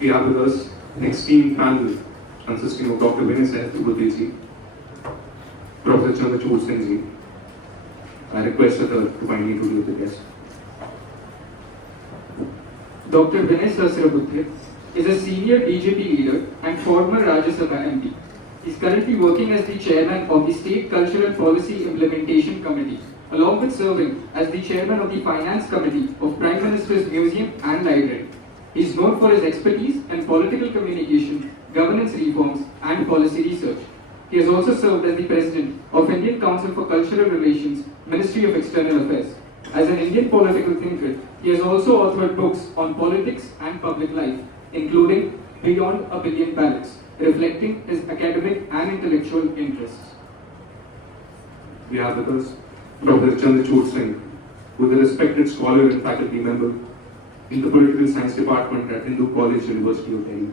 We have with us an esteemed panel consisting of Dr. Vinay Sahasrabuddhe, Professor Chandrachur Singh. I request her to kindly introduce the guest. Dr. Vinay Sahasrabuddhe is a senior BJP leader and former Rajya Sabha MP. He is currently working as the chairman of the State Cultural Policy Implementation Committee, along with serving as the chairman of the Finance Committee of Prime Minister's Museum and Library. He is known for his expertise in political communication, governance reforms, and policy research. He has also served as the president of Indian Council for Cultural Relations, Ministry of External Affairs. As an Indian political thinker, he has also authored books on politics and public life, including Beyond a Billion Ballots, reflecting his academic and intellectual interests. We have with us Professor Chandrachur Singh, who is a respected scholar and faculty member in the Political Science Department at Hindu College, University of Delhi.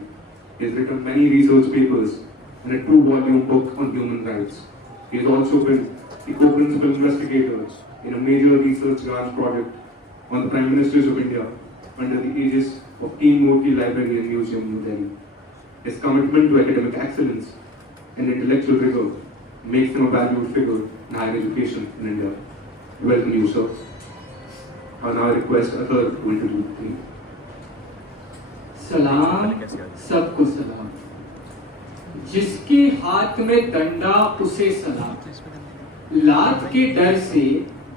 He has written many research papers and a 2-volume book on human rights. He has also been the co-principal investigator in a major research grant project on the Prime Ministers of India under the aegis of Teen Murthy Library and Museum, New Delhi. His commitment to academic excellence and intellectual rigor makes him a valued figure in higher education in India. Welcome you, sir. I now request Athar to introduce the team. सलाम सबको सलाम, जिसके हाथ में डंडा उसे सलाम, लात के डर से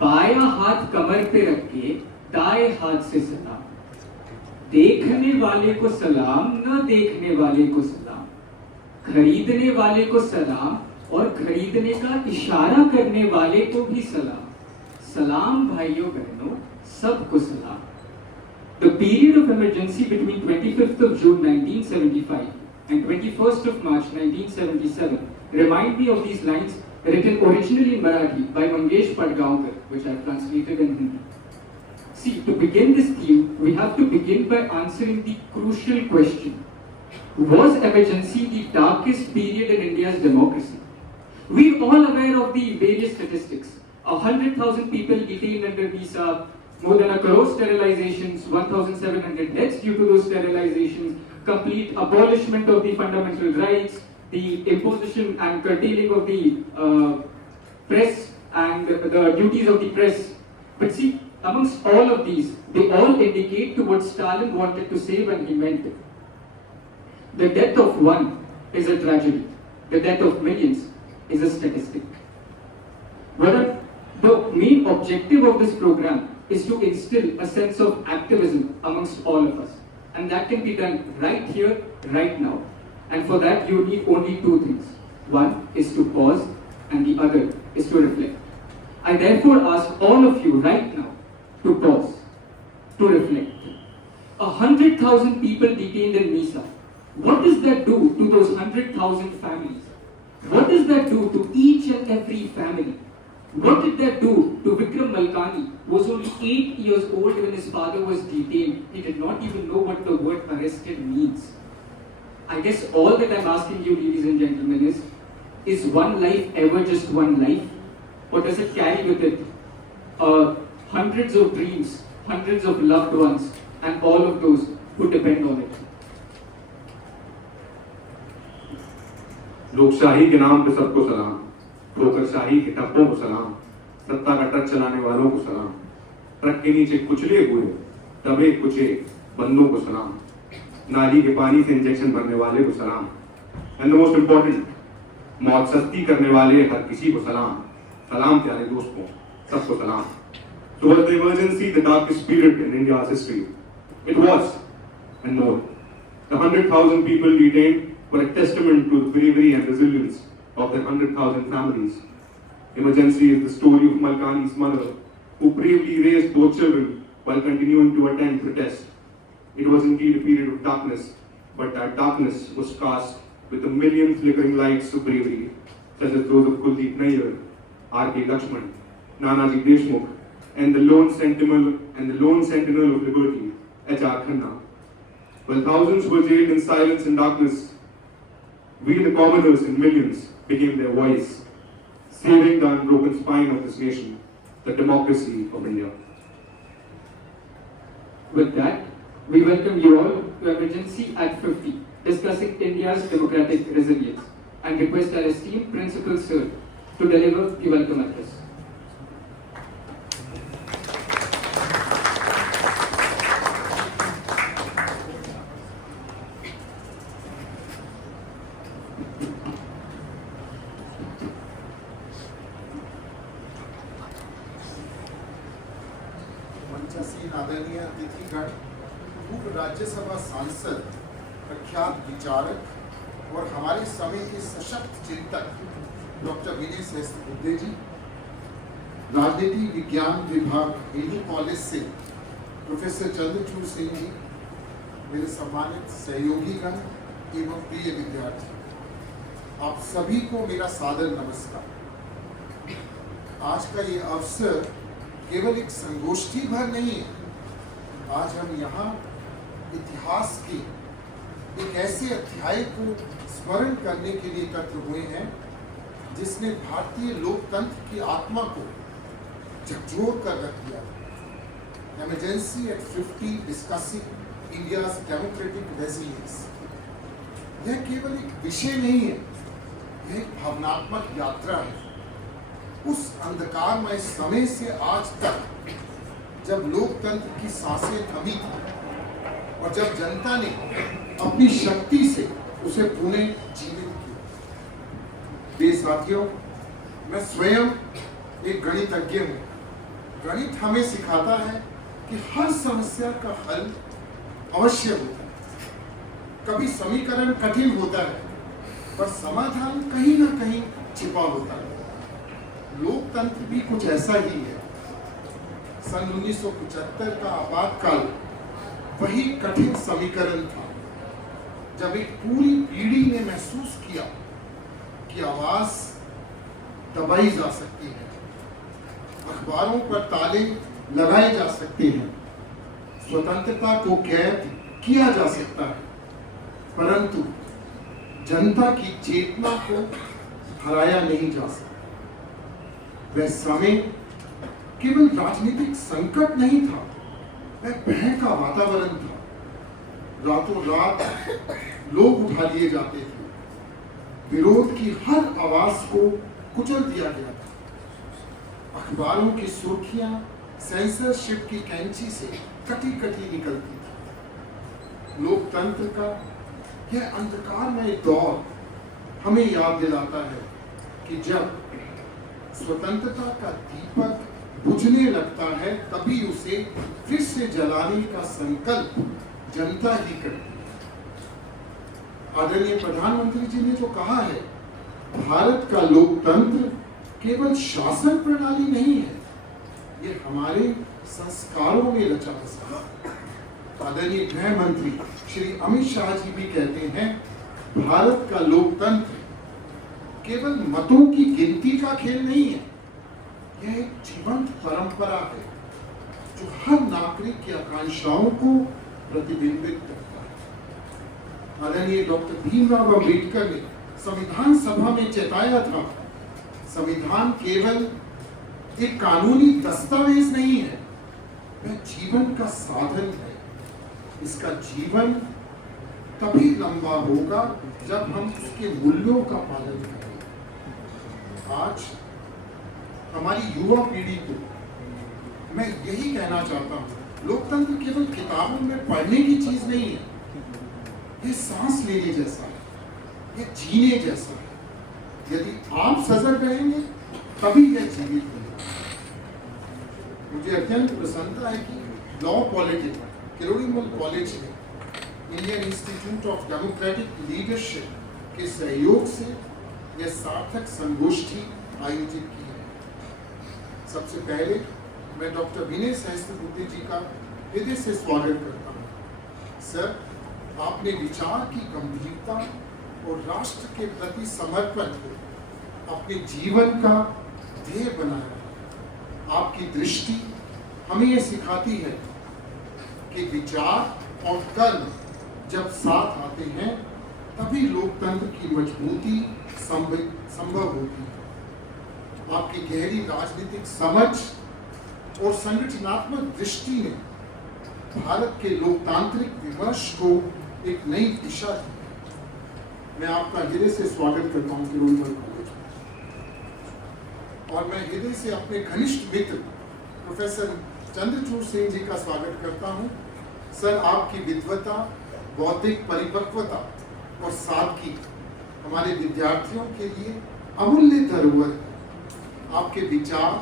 बायां हाथ कमर पे रख के दाएं हाथ से सलाम, देखने वाले को सलाम, न देखने वाले को सलाम, खरीदने वाले को सलाम और खरीदने का इशारा करने वाले को भी सलाम, सलाम भाइयों बहनों सबको सलाम. The period of emergency between 25th of June 1975 and 21st of March 1977 remind me of these lines written originally in Marathi by Mangesh Padgaonkar, which I have translated in Hindi. See, to begin this theme, we have to begin by answering the crucial question: was emergency the darkest period in India's democracy? We are all aware of the various statistics: 100,000 people detained under visa, more than 1 crore sterilizations, 1,700 deaths due to those sterilizations, complete abolishment of the fundamental rights, the imposition and curtailing of the press and the duties of the press. But see, amongst all of these, they all indicate to what Stalin wanted to say when he meant it. The death of one is a tragedy. The death of millions is a statistic. Whether the main objective of this program is to instill a sense of activism amongst all of us. And that can be done right here, right now. And for that, you need only two things. One is to pause, and the other is to reflect. I therefore ask all of you right now to pause, to reflect. 100,000 people detained in Misa. What does that do to those 100,000 families? What does that do to each and every family? What did that do to Vikram Malkani, who was only 8 years old when his father was detained? He did not even know what the word arrested means. I guess all that I'm asking you, ladies and gentlemen, is one life ever just one life? Or does it carry with it hundreds of dreams, hundreds of loved ones, and all of those who depend on it? लोकशाही के नाम पे सबको सलाम, ठोकरशाही के टप्पों को सलाम, सत्ता का ट्रक चलाने वालों को सलाम, ट्रक के नीचे कुचले हुए दबे कुचे बंदों को सलाम, नाली के पानी से इंजेक्शन भरने वाले को सलाम, एंड द मोस्ट इम्पोर्टेंट, मौत सस्ती करने वाले हर किसी को सलाम, सलाम प्यारे दोस्तों, सबको सलाम. So was the emergency the darkest period in India's history? It was, and more. The 100,000 people detained were a testament to the bravery and resilience of the 100,000 families. Emergency is the story of Malkani's mother, who bravely raised both children while continuing to attend protest. It was indeed a period of darkness, but that darkness was cast with a million flickering lights of bravery, such as those of Kuldeep Nayyar, R.K. Lakshman, Nanaji Deshmukh, and the lone sentinel of liberty, H.R. Khanna. While thousands were jailed in silence and darkness, we the commoners in millions became their voice, saving the unbroken spine of this nation, the democracy of India. With that, we welcome you all to Emergency at 50, discussing India's democratic resilience, and request our esteemed Principal Sir to deliver the welcome address. आदरणीय अतिथिगण, पूर्व राज्यसभा सांसद, प्रख्यात विचारक और हमारे समय के सशक्त चिंतक डॉक्टर विनय सहस्त्रबुद्धे जी, राजनीति विज्ञान विभाग IIDL कॉलेज से प्रोफेसर चंद्रचूर सिंह जी, मेरे सम्मानित सहयोगीगण एवं प्रिय विद्यार्थी, आप सभी को मेरा सादर नमस्कार। आज का ये अवसर केवल एक संगोष्ठी भर नहीं है। आज हम यहाँ इतिहास के एक ऐसे अध्याय को स्मरण करने के लिए एकत्र हुए हैं जिसने भारतीय लोकतंत्र की आत्मा को झकझोर कर रख दिया। Emergency at 50 discussing India's democratic resilience, यह केवल एक विषय नहीं है, यह एक भावनात्मक यात्रा है। उस अंधकारमय समय से आज तक जब लोकतंत्र की सांसें थमी थी और जब जनता ने अपनी शक्ति से उसे पुनः जीवित किया। प्रिय साथियों, मैं स्वयं एक गणितज्ञ हूँ। गणित हमें सिखाता है कि हर समस्या का हल अवश्य होता है। कभी समीकरण कठिन होता है पर समाधान कहीं ना कहीं छिपा होता है। लोकतंत्र भी कुछ ऐसा ही है। सन 1975 का आपातकाल वही कठिन समीकरण था जब एक पूरी पीढ़ी ने महसूस किया कि आवाज दबाई जा सकती है, अखबारों पर ताले लगाए जा सकते हैं, स्वतंत्रता को कैद किया जा सकता है, परंतु जनता की चेतना को हराया नहीं जा सकता। वह समय केवल राजनीतिक संकट नहीं था, वह भय का वातावरण था। रातों रात लोग उठा लिए जाते थे, विरोध की हर आवाज को कुचल दिया गया था। अखबारों की सुर्खियां सेंसरशिप की कैंची से कटी कटी निकलती थी। लोकतंत्र का यह अंधकारमय दौर हमें याद दिलाता है कि जब स्वतंत्रता का दीपक बुझने लगता है तभी उसे फिर से जलाने का संकल्प जनता ही करती है। आदरणीय प्रधानमंत्री जी ने जो कहा है, भारत का लोकतंत्र केवल शासन प्रणाली नहीं है, ये हमारे संस्कारों में रचा बसा है। आदरणीय गृह मंत्री श्री अमित शाह जी भी कहते हैं, भारत का लोकतंत्र केवल मतों की गिनती का खेल नहीं है, यह एक जीवंत परंपरा है जो हर नागरिक की आकांक्षाओं को प्रतिबिंबित करता है। आदरणीय डॉक्टर भीमराव अम्बेडकर ने संविधान सभा में चेताया था, संविधान केवल एक कानूनी दस्तावेज नहीं है, वह जीवन का साधन है। इसका जीवन तभी लंबा होगा जब हम उसके मूल्यों का पालन करें। आज हमारी युवा पीढ़ी को मैं यही कहना चाहता हूँ, लोकतंत्र केवल किताबों में पढ़ने की चीज नहीं है, ये सांस लेने जैसा है, ये जीने जैसा है। यदि आप सजग रहेंगे तभी यह जीवित होगा। मुझे अत्यंत प्रसन्नता है कि लॉ पॉलिटिक किरोड़ी मल कॉलेज ने Indian institute of democratic leadership के सहयोग से यह सार्थक संगोष्ठी आयोजित की है। सबसे पहले मैं डॉक्टर विनय सहस्त्रबुद्धे जी का हृदय से स्वागत करता हूँ। सर, आपने विचार की गंभीरता और राष्ट्र के प्रति समर्पण को अपने जीवन का ध्येय बनाया। आपकी दृष्टि हमें यह सिखाती है कि विचार और कर्म जब साथ आते हैं तभी लोकतंत्र की मजबूती संभव होती है। आपकी गहरी राजनीतिक समझ और संगठनात्मक दृष्टि ने भारत के लोकतांत्रिक विमर्श को एक नई दिशा दी। मैं आपका हृदय से स्वागत करता हूँ किरोड़ी मल कॉलेज में, और मैं हृदय से अपने घनिष्ठ मित्र प्रोफेसर चंद्रचूर सिंह जी का स्वागत करता हूँ। सर, आपकी विद्वता, बौद्धिक परिपक्वता और सादगी हमारे विद्यार्थियों के लिए अमूल्य धरोहर है। आपके विचार,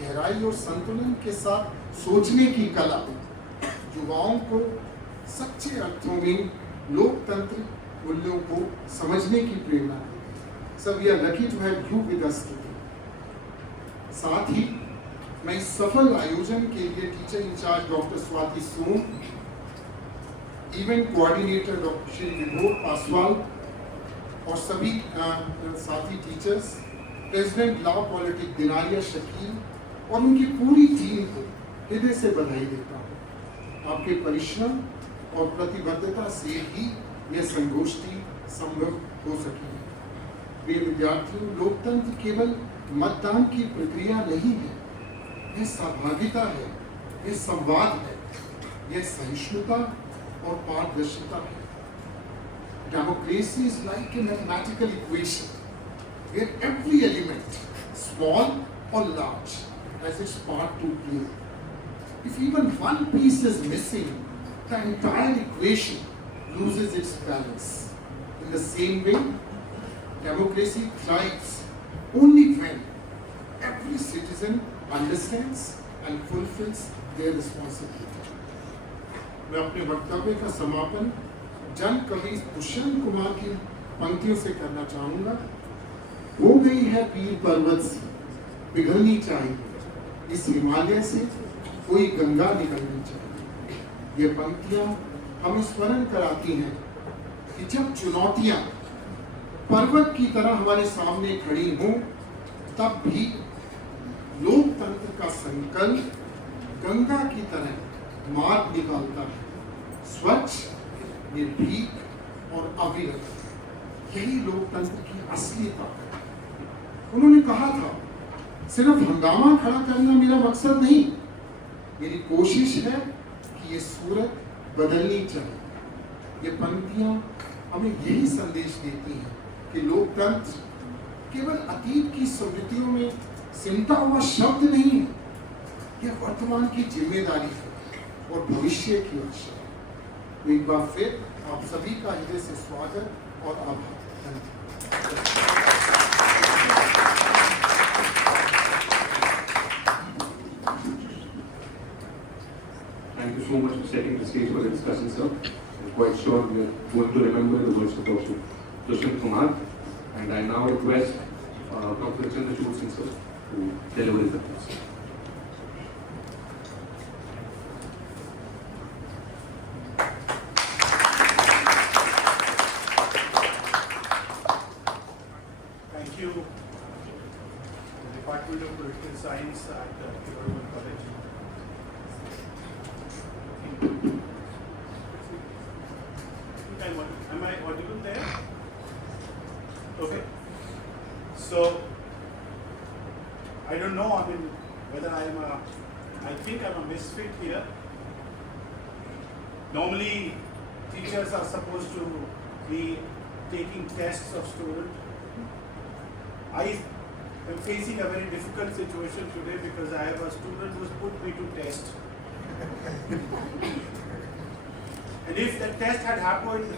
गहराई और संतुलन के साथ सोचने की कला युवाओं को सच्चे अर्थों में लोकतंत्र मूल्यों को समझने की प्रेरणा देती है। सब we are lucky to have you with us today. साथ ही मैं इस सफल आयोजन के लिए teacher incharge doctor Swati Som, event coordinator doctor Shri Vibhor Paswal और सभी साथी teachers, president law politic Dinaria Shakeel और उनकी पूरी टीम को हृदय से बधाई देता हूँ। आपके परिश्रम और प्रतिबद्धता से ही यह संगोष्ठी संभव हो सकी है। प्रिय विद्यार्थियों, लोकतंत्र केवल मतदान की प्रक्रिया नहीं है, यह सहभागिता है, यह संवाद है, यह सहिष्णुता और पारदर्शिता है। Democracy is like a mathematical equation where every element, small or large, has its part to play. If even one piece is missing, the entire equation loses its balance. In the same way, democracy thrives only when every citizen understands and fulfills their responsibility. मैं अपने वक्तव्य का समापन जन कवि दुष्यंत कुमार की पंक्तियों से करना चाहूंगा। हो गई है पीर पर्वत सी, पिघलनी चाहिए, इस हिमालय से कोई गंगा निकलनी चाहिए। ये पंक्तियां हमें स्मरण कराती हैं कि जब चुनौतियां पर्वत की तरह हमारे सामने खड़ी हों, तब भी लोकतंत्र का संकल्प गंगा की तरह मार्ग निकालता है, स्वच्छ, निर्भीक और अविरत। यही लोकतंत्र की असली ताकत है। उन्होंने कहा था, सिर्फ हंगामा खड़ा करना मेरा मकसद नहीं, मेरी कोशिश है कि ये सूरत बदलनी चाहिए। ये पंक्तियां हमें यही संदेश देती हैं कि लोकतंत्र केवल अतीत की स्मृतियों में सिमटा हुआ शब्द नहीं है, यह वर्तमान की जिम्मेदारी है और भविष्य की रक्षा। एक बार फिर आप सभी का हृदय से स्वागत और आभार। Thank you so much for setting the stage for the discussion, sir. I'm quite sure we are going to remember the words of Dr. Dushant Kumar. And I now request Dr. Chandrachur Singh, sir, to deliver his address. Department of Political Science at Kirori Mal College. Am I audible there? Okay. So, I don't know, whether I think I'm a misfit here. Normally, teachers are supposed to be taking tests of students. I am facing a very difficult situation today because I have a student who's put me to test. And if the test had happened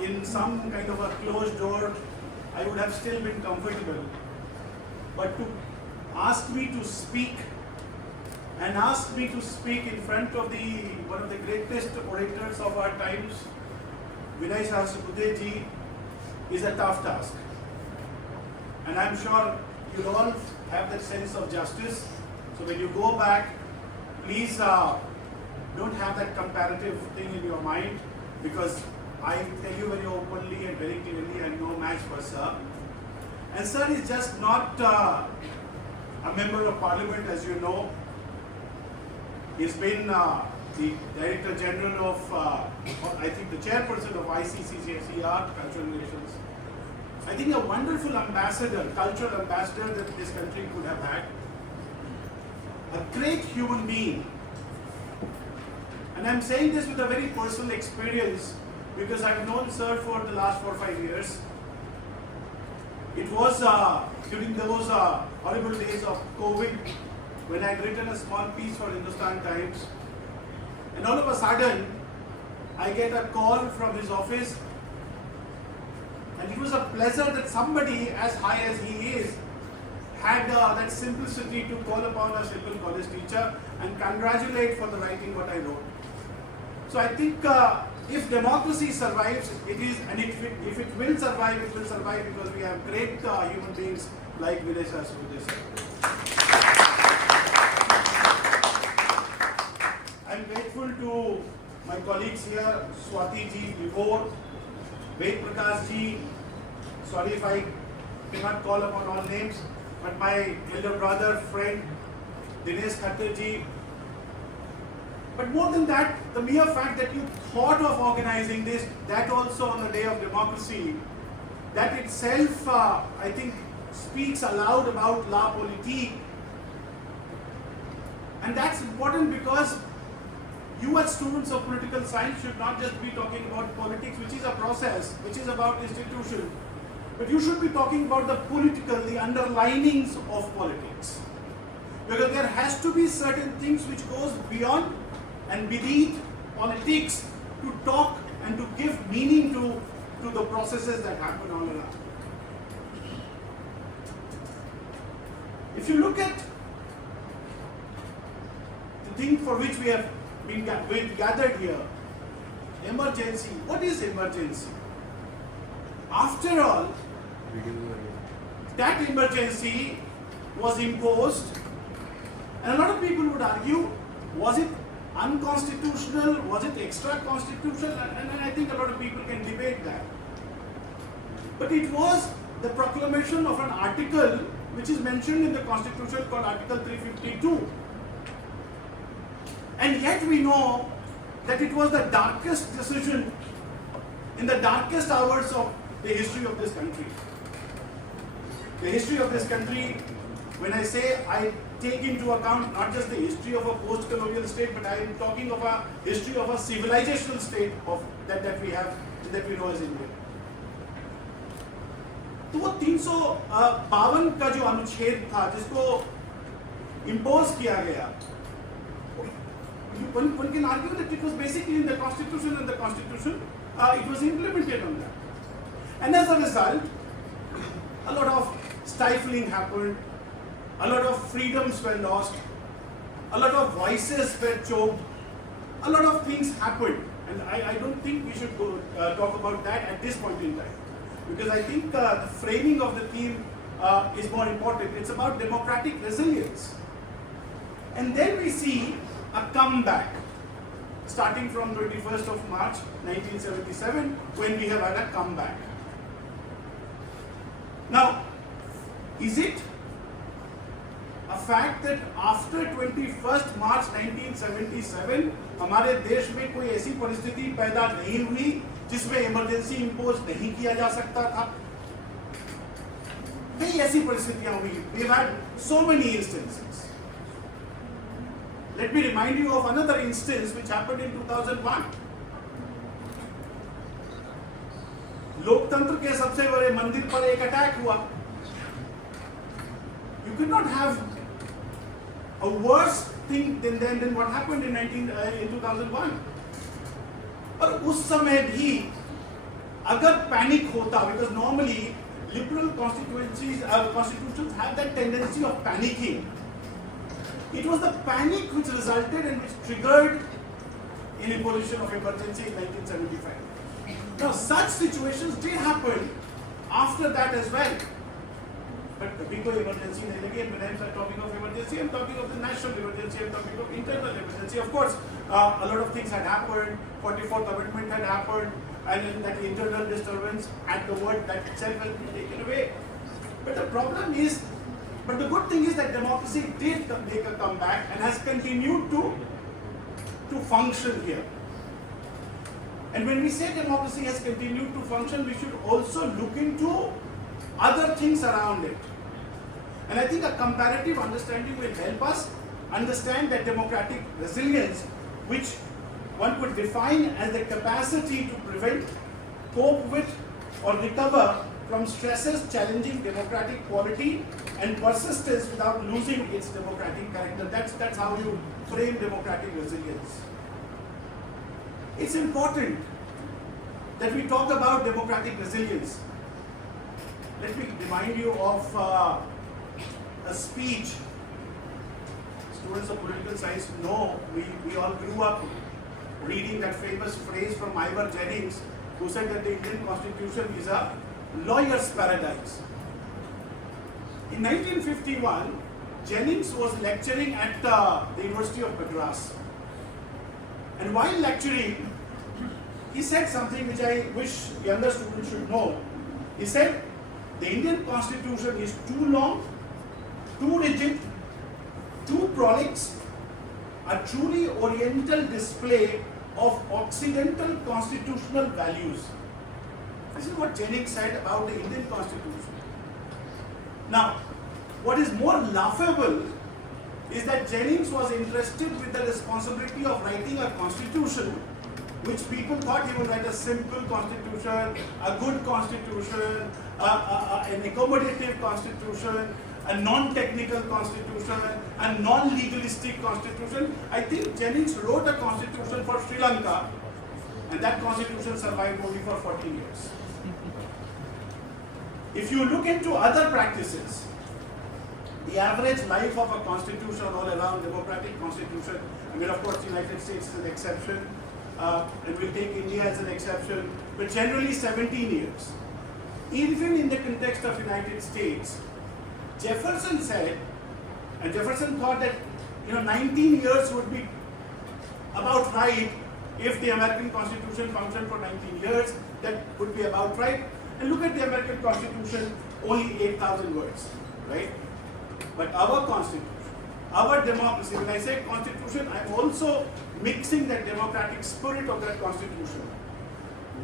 in some kind of a closed door, I would have still been comfortable. But to ask me to speak and ask me to speak in front of one of the greatest orators of our times, Vinay Sahasrabuddhe ji, is a tough task. And I'm sure you all have that sense of justice. So when you go back, please don't have that comparative thing in your mind, because I tell you very openly and very clearly, I'm no match for sir. And sir is just not a member of parliament, as you know. He's been the Director General of, I think the chairperson of ICCCR, Cultural Relations. I think a wonderful ambassador, cultural ambassador that this country could have had. A great human being. And I'm saying this with a very personal experience, because I've known sir for the last 4 or 5 years. It was during those horrible days of COVID when I had written a small piece for Hindustan Times, and all of a sudden I get a call from his office, and it was a pleasure that somebody as high as he is had that simplicity to call upon a simple college teacher and congratulate for the writing what I wrote. So I think if democracy survives, it is, and if it will survive, it will survive because we have great human beings like Vinay Sahasrabuddhe. I'm grateful to my colleagues here, Swati ji, Vibhor, Ved Prakash ji. Sorry if I cannot call upon all names, but my elder brother, friend, Dinesh Khattar ji. But more than that, the mere fact that you thought of organizing this, that also on the day of democracy, that itself, I think, speaks aloud about la politique. And that's important because you as students of political science should not just be talking about politics, which is a process, which is about institution, but you should be talking about the political, the underlinings of politics. Because there has to be certain things which goes beyond and beneath politics to talk and to give meaning to the processes that happen all around. If you look at the thing for which we have been gathered here, emergency. What is emergency? After all, that emergency was imposed, and a lot of people would argue, was it unconstitutional, was it extra constitutional, and I think a lot of people can debate that. But it was the proclamation of an article which is mentioned in the Constitution called Article 352. And yet we know that it was the darkest decision in the darkest hours of the history of this country. The history of this country, when I say I take into account not just the history of a post-colonial state, but I am talking of a history of a civilizational state of that we know as India. तो वो 352 का जो अनुच्छेद था जिसको impose किया गया, one can argue that it was basically in the constitution, and the constitution it was implemented on that. And as a result, a lot of stifling happened, a lot of freedoms were lost, a lot of voices were choked, a lot of things happened. And I don't think we should go talk about that at this point in time. Because I think the framing of the theme is more important. It's about democratic resilience. And then we see a comeback, starting from 21st of March 1977, when we have had a comeback. Now, is it a fact that after 21st March 1977 हमारे देश में कोई ऐसी परिस्थिति पैदा नहीं हुई जिसमें इमरजेंसी इंपोज नहीं किया जा सकता था? कई ऐसी परिस्थितियां हुई. We've had so many instances. Let me remind you of another instance which happened in 2001. लोकतंत्र के सबसे बड़े मंदिर पर एक अटैक हुआ. You could not have a worse thing than what happened in 2001. और उस समय भी अगर पैनिक होता, because normally liberal constitutions have that tendency of panicking. It was the panic which resulted and which triggered an imposition of emergency in 1975. Now such situations did happen after that as well. But कभी कोई emergency नहीं लगी. And when I'm talking of emergency, I'm talking of the national emergency, I'm talking of internal emergency. Of course, a lot of things had happened. 44th Amendment had happened, and that internal disturbance at the word that itself has been taken away. But the problem is, but the good thing is that democracy did make a comeback and has continued to function here. And when we say democracy has continued to function, we should also look into other things around it. And I think a comparative understanding will help us understand that democratic resilience, which one could define as the capacity to prevent, cope with, or recover from stresses challenging democratic quality and persistence without losing its democratic character. That's how you frame democratic resilience. It's important that we talk about democratic resilience. Let me remind you of a speech. Students of political science know, we all grew up reading that famous phrase from Ivor Jennings, who said that the Indian Constitution is a lawyer's paradise. In 1951, Jennings was lecturing at the University of Madras. And while lecturing, he said something which I wish younger students should know. He said, the Indian Constitution is too long, too rigid, too prolix, a truly oriental display of Occidental constitutional values. This is what Jennings said about the Indian Constitution. Now, what is more laughable is that Jennings was entrusted with the responsibility of writing a constitution, which people thought he would write a simple constitution, a good constitution, an accommodative constitution, a non-technical constitution, a non-legalistic constitution. I think Jennings wrote a constitution for Sri Lanka, and that constitution survived only for 40 years. If you look into other practices, the average life of a constitution all around, democratic constitution, I mean, of course, the United States is an exception, and we'll take India as an exception, but generally 17 years. Even in the context of United States, Jefferson said, and Jefferson thought that 19 years would be about right. If the American Constitution functioned for 19 years, that would be about right. And look at the American Constitution, only 8,000 words, right? But our Constitution, our democracy, when I say Constitution, I'm also mixing the democratic spirit of that Constitution.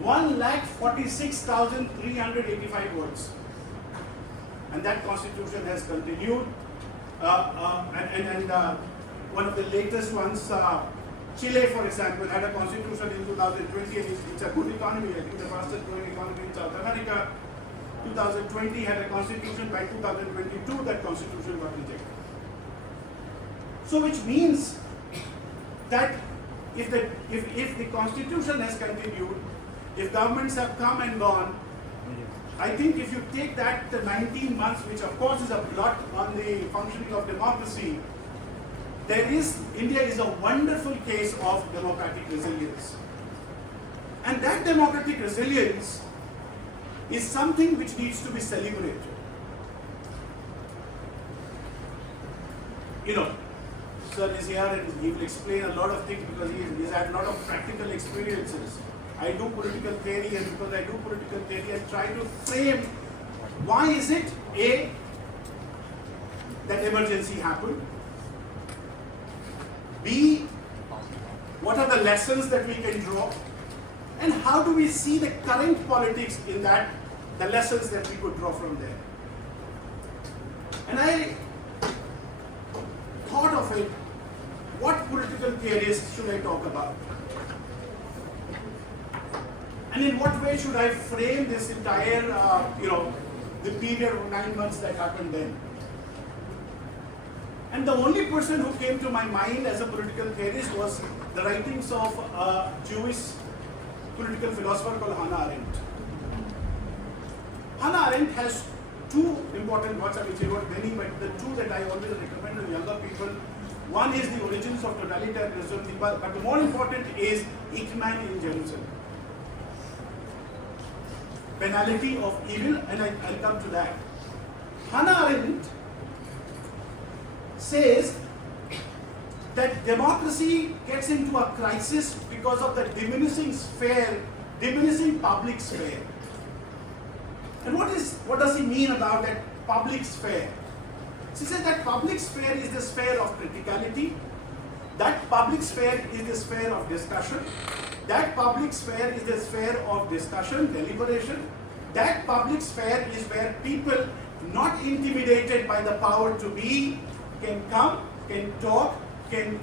1,46,385 words. And that Constitution has continued. One of the latest ones, Chile, for example, had a constitution in 2020, and it's a good economy. I think the fastest growing economy in South America. 2020 had a constitution. By 2022, that constitution got rejected. So, which means that if the constitution has continued, if governments have come and gone, I think if you take that the 19 months, which of course is a blot on the functioning of democracy, India is a wonderful case of democratic resilience. And that democratic resilience is something which needs to be celebrated. Sir is here and he will explain a lot of things because he's had a lot of practical experiences. I do political theory, and because I do political theory, I try to frame why is it, A, that emergency happened, B, what are the lessons that we can draw, and how do we see the current politics in that, the lessons that we could draw from there. And I thought of it, what political theories should I talk about? And in what way should I frame this entire, the period of 9 months that happened then? And the only person who came to my mind as a political theorist was the writings of a Jewish political philosopher called Hannah Arendt. Hannah Arendt has two important works, I mean she wrote many, but the two that I always recommend to younger people. One is The Origins of Totalitarianism, but the more important is Eichmann in Jerusalem. Penalty of evil, and I'll come to that. Hannah Arendt says that democracy gets into a crisis because of the diminishing public sphere. And what does he mean about that public sphere? She says that public sphere is the sphere of criticality, that public sphere is the sphere of discussion, that public sphere is the sphere of discussion, deliberation, that public sphere is where people not intimidated by the power to be can come, can talk, can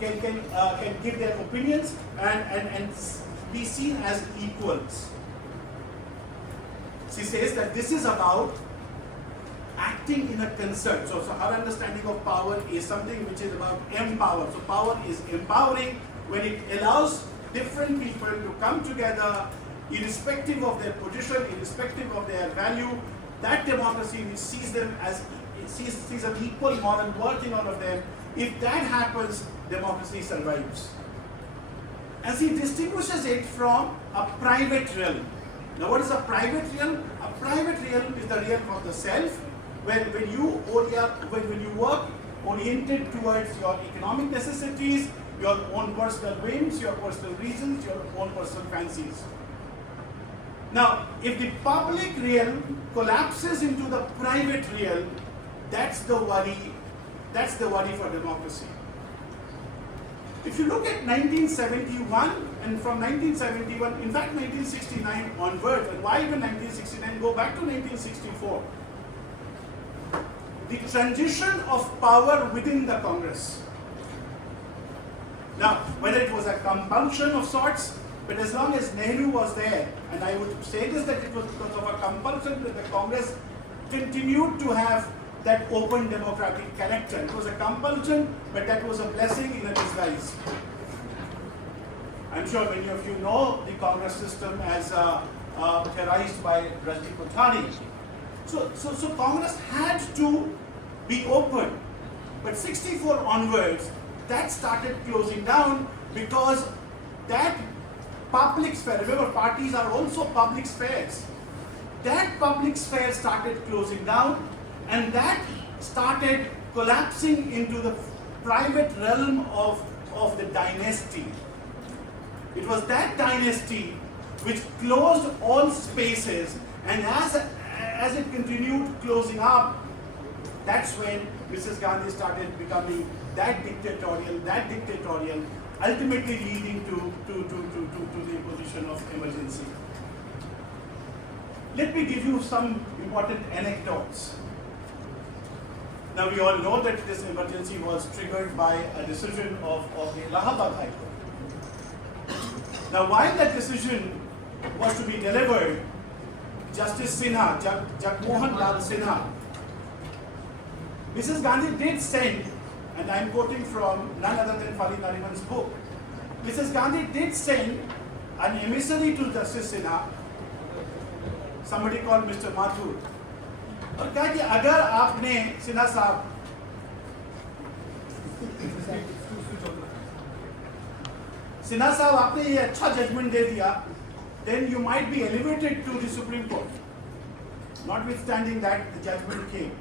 can give their opinions and be seen as equals. She says that this is about acting in a concert. So her understanding of power is something which is about empower. So power is empowering when it allows different people to come together, irrespective of their position, irrespective of their value. That democracy which sees them as sees an equal moral worth in all of them. If that happens, democracy survives. And she distinguishes it from a private realm. Now, what is a private realm? A private realm is the realm of the self, when you work oriented towards your economic necessities, your own personal whims, your personal reasons, your own personal fancies. Now, if the public realm collapses into the private realm, that's the worry. That's the worry for democracy. If you look at 1971, and from 1971, in fact 1969 onwards, and why even 1969, go back to 1964. The transition of power within the Congress. Now, whether it was a compulsion of sorts, but as long as Nehru was there, and I would say this, that it was because of a compulsion that the Congress continued to have that open democratic character. It was a compulsion, but that was a blessing in a disguise. I'm sure many of you know the Congress system as theorized by Rajni Kothari. So Congress had to be open, but 64 onwards, that started closing down because that public sphere, remember parties are also public spheres, that public sphere started closing down, and that started collapsing into the private realm of the dynasty. It was that dynasty which closed all spaces, and as it continued closing up, that's when Mrs. Gandhi started becoming that dictatorial, ultimately leading to the imposition of emergency. Let me give you some important anecdotes. Now, we all know that this emergency was triggered by a decision of the Allahabad High Court. Now, while that decision was to be delivered, Justice Sinha, Jagmohan Lal Sinha, Mrs. Gandhi did send, and I am quoting from none other than Fali Nariman's book, Mrs. Gandhi did send an emissary to Justice Sinha, somebody called Mr. Mathur, और कहा कि अगर आपने सिन्हा साहब आपने ये अच्छा judgement दे दिया, then you might be elevated to the Supreme Court, notwithstanding that the judgment came.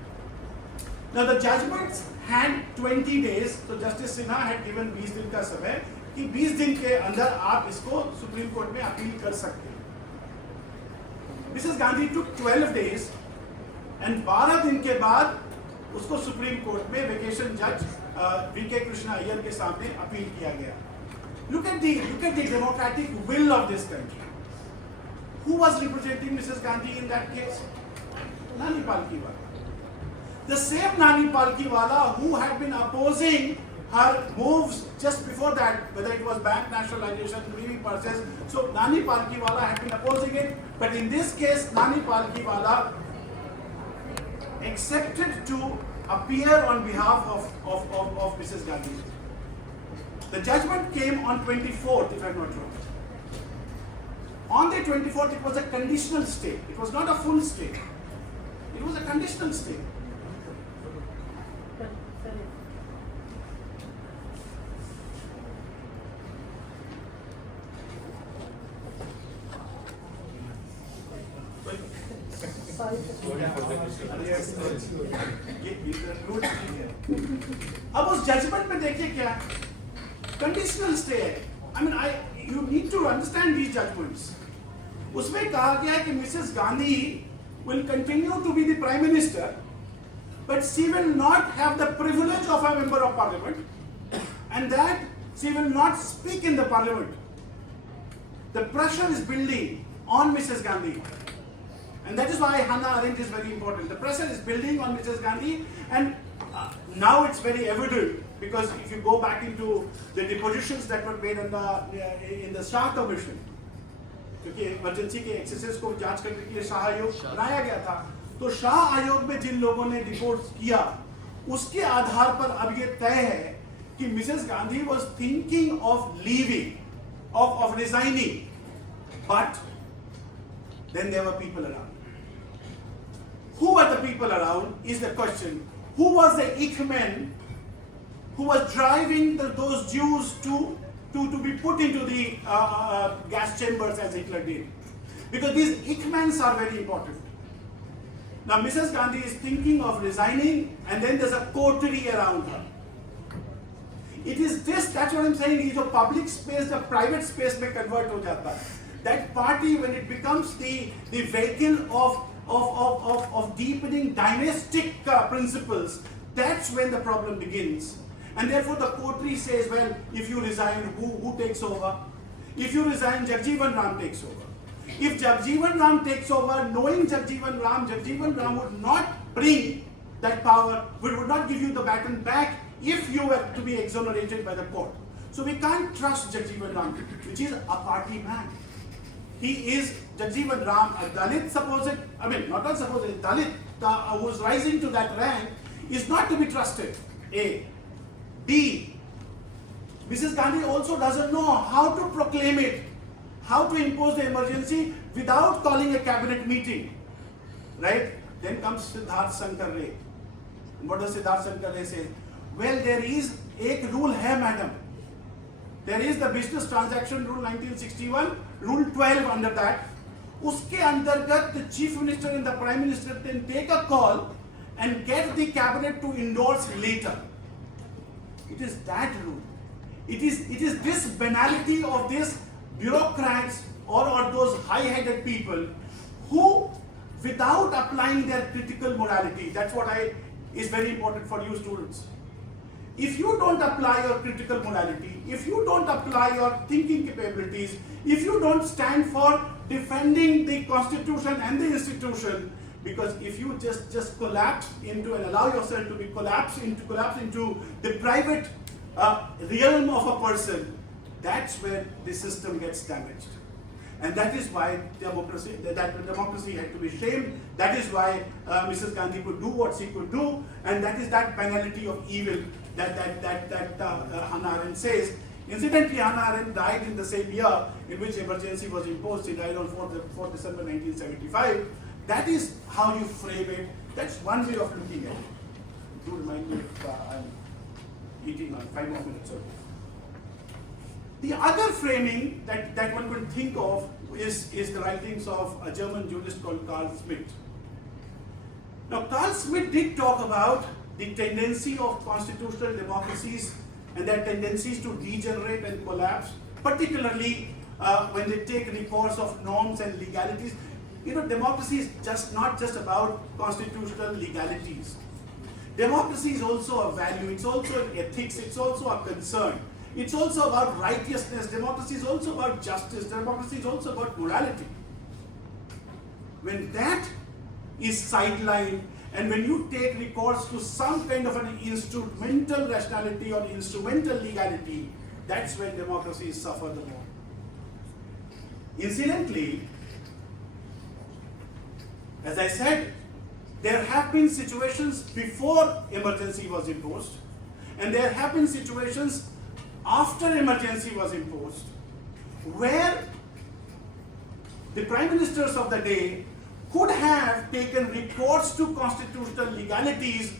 Now the judgments had 20 days, so Justice Sinha had given 20 दिन का समय कि 20 दिन के अंदर आप इसको सुप्रीम कोर्ट में अपील कर सकते हैं. Mrs. Gandhi took 12 days. And 12 दिन के बाद उसको सुप्रीम कोर्ट में वेकेशन जज वीके कृष्णा अय्यर के सामने अपील किया गया. Look at the democratic will of this country. Who was representing Mrs. Gandhi in that case? Nani Palkiwala. The same Nani Palkiwala who had been opposing her moves just before that, whether it was bank nationalization, maybe purses. So Nani Palkiwala had been opposing it, but in this case, Nani Palkiwala accepted to appear on behalf of Mrs. Gandhi. The judgment came on 24th, if I'm not wrong. On the 24th, it was a conditional stay. It was not a full stay. It was a conditional stay. अब उस judgement में देखिए क्या conditional stay है. I mean you need to understand these judgements. उसमें कहा गया है कि Mrs Gandhi will continue to be the prime minister, but she will not have the privilege of a member of parliament, and that she will not speak in the parliament. The pressure is building on Mrs. Gandhi. And that is why Hannah Arendt is very important. The pressure is building on Mrs. Gandhi, and now it's very evident, because if you go back into the depositions that were made in the Shah Commission, क्योंकि emergency के axes को जांच करने के लिए शाह आयोग बनाया गया था, तो शाह आयोग में जिन लोगों ने रिपोर्ट किया उसके आधार पर अब ये तय है कि Mrs Gandhi was thinking of leaving, of resigning, but then there were people around. Who were the people around is the question. Who was the Ickman who was driving those Jews to be put into the gas chambers as Hitler did? Because these Ickmans are very important. Now Mrs. Gandhi is thinking of resigning, and then there's a coterie around her. It is this, that's what I'm saying, is a public space, the private space may convert ho jata hai. That party, when it becomes the vehicle of deepening dynastic principles, that's when the problem begins. And therefore the coterie says, well, if you resign, who takes over? If you resign, Jagjeevan Ram takes over. If Jagjeevan Ram takes over, knowing Jagjeevan Ram would not bring that power, would not give you the baton back if you were to be exonerated by the court. So we can't trust Jagjeevan Ram, which is a party man. He is Jagjeevan Ram, a Dalit Dalit who is rising to that rank, is not to be trusted. A. B. Mrs. Gandhi also doesn't know how to proclaim it, how to impose the emergency without calling a cabinet meeting. Right? Then comes Siddharth Shankar Ray. What does Siddharth Shankar Ray say? Well, there is एक rule है, madam. There is the business transaction rule 1961, rule 12 under that. उसके अंतर्गत the chief minister and the prime minister can take a call and get the cabinet to endorse later. It is that rule. It is this banality of these bureaucrats or those high-headed people who, without applying their critical morality, that's what is very important for you students. If you don't apply your critical morality, if you don't apply your thinking capabilities, if you don't stand for defending the constitution and the institution, because if you just collapse into and allow yourself to be collapse into the private realm of a person, that's where the system gets damaged. And that is why democracy had to be shamed. That is why Mrs. Gandhi could do what she could do, and that is that banality of evil that Hannah Arendt says. Incidentally, Hannah Arendt died in the same year in which emergency was imposed. She died on 4th December 1975. That is how you frame it. That's one way of looking at it. Do remind me if I'm eating on 5 more minutes or so. The other framing that one will think of is the writings of a German jurist called Carl Schmitt. Now, Carl Schmitt did talk about the tendency of constitutional democracies and their tendencies to degenerate and collapse, particularly when they take recourse of norms and legalities. You know, democracy is not just about constitutional legalities. Democracy is also a value, it's also an ethics, it's also a concern. It's also about righteousness. Democracy is also about justice. Democracy is also about morality. When that is sidelined, and when you take recourse to some kind of an instrumental rationality or instrumental legality, that's when democracies suffer the more. Incidentally, as I said, there have been situations before emergency was imposed, and there have been situations after emergency was imposed, where the prime ministers of the day could have taken recourse to constitutional legalities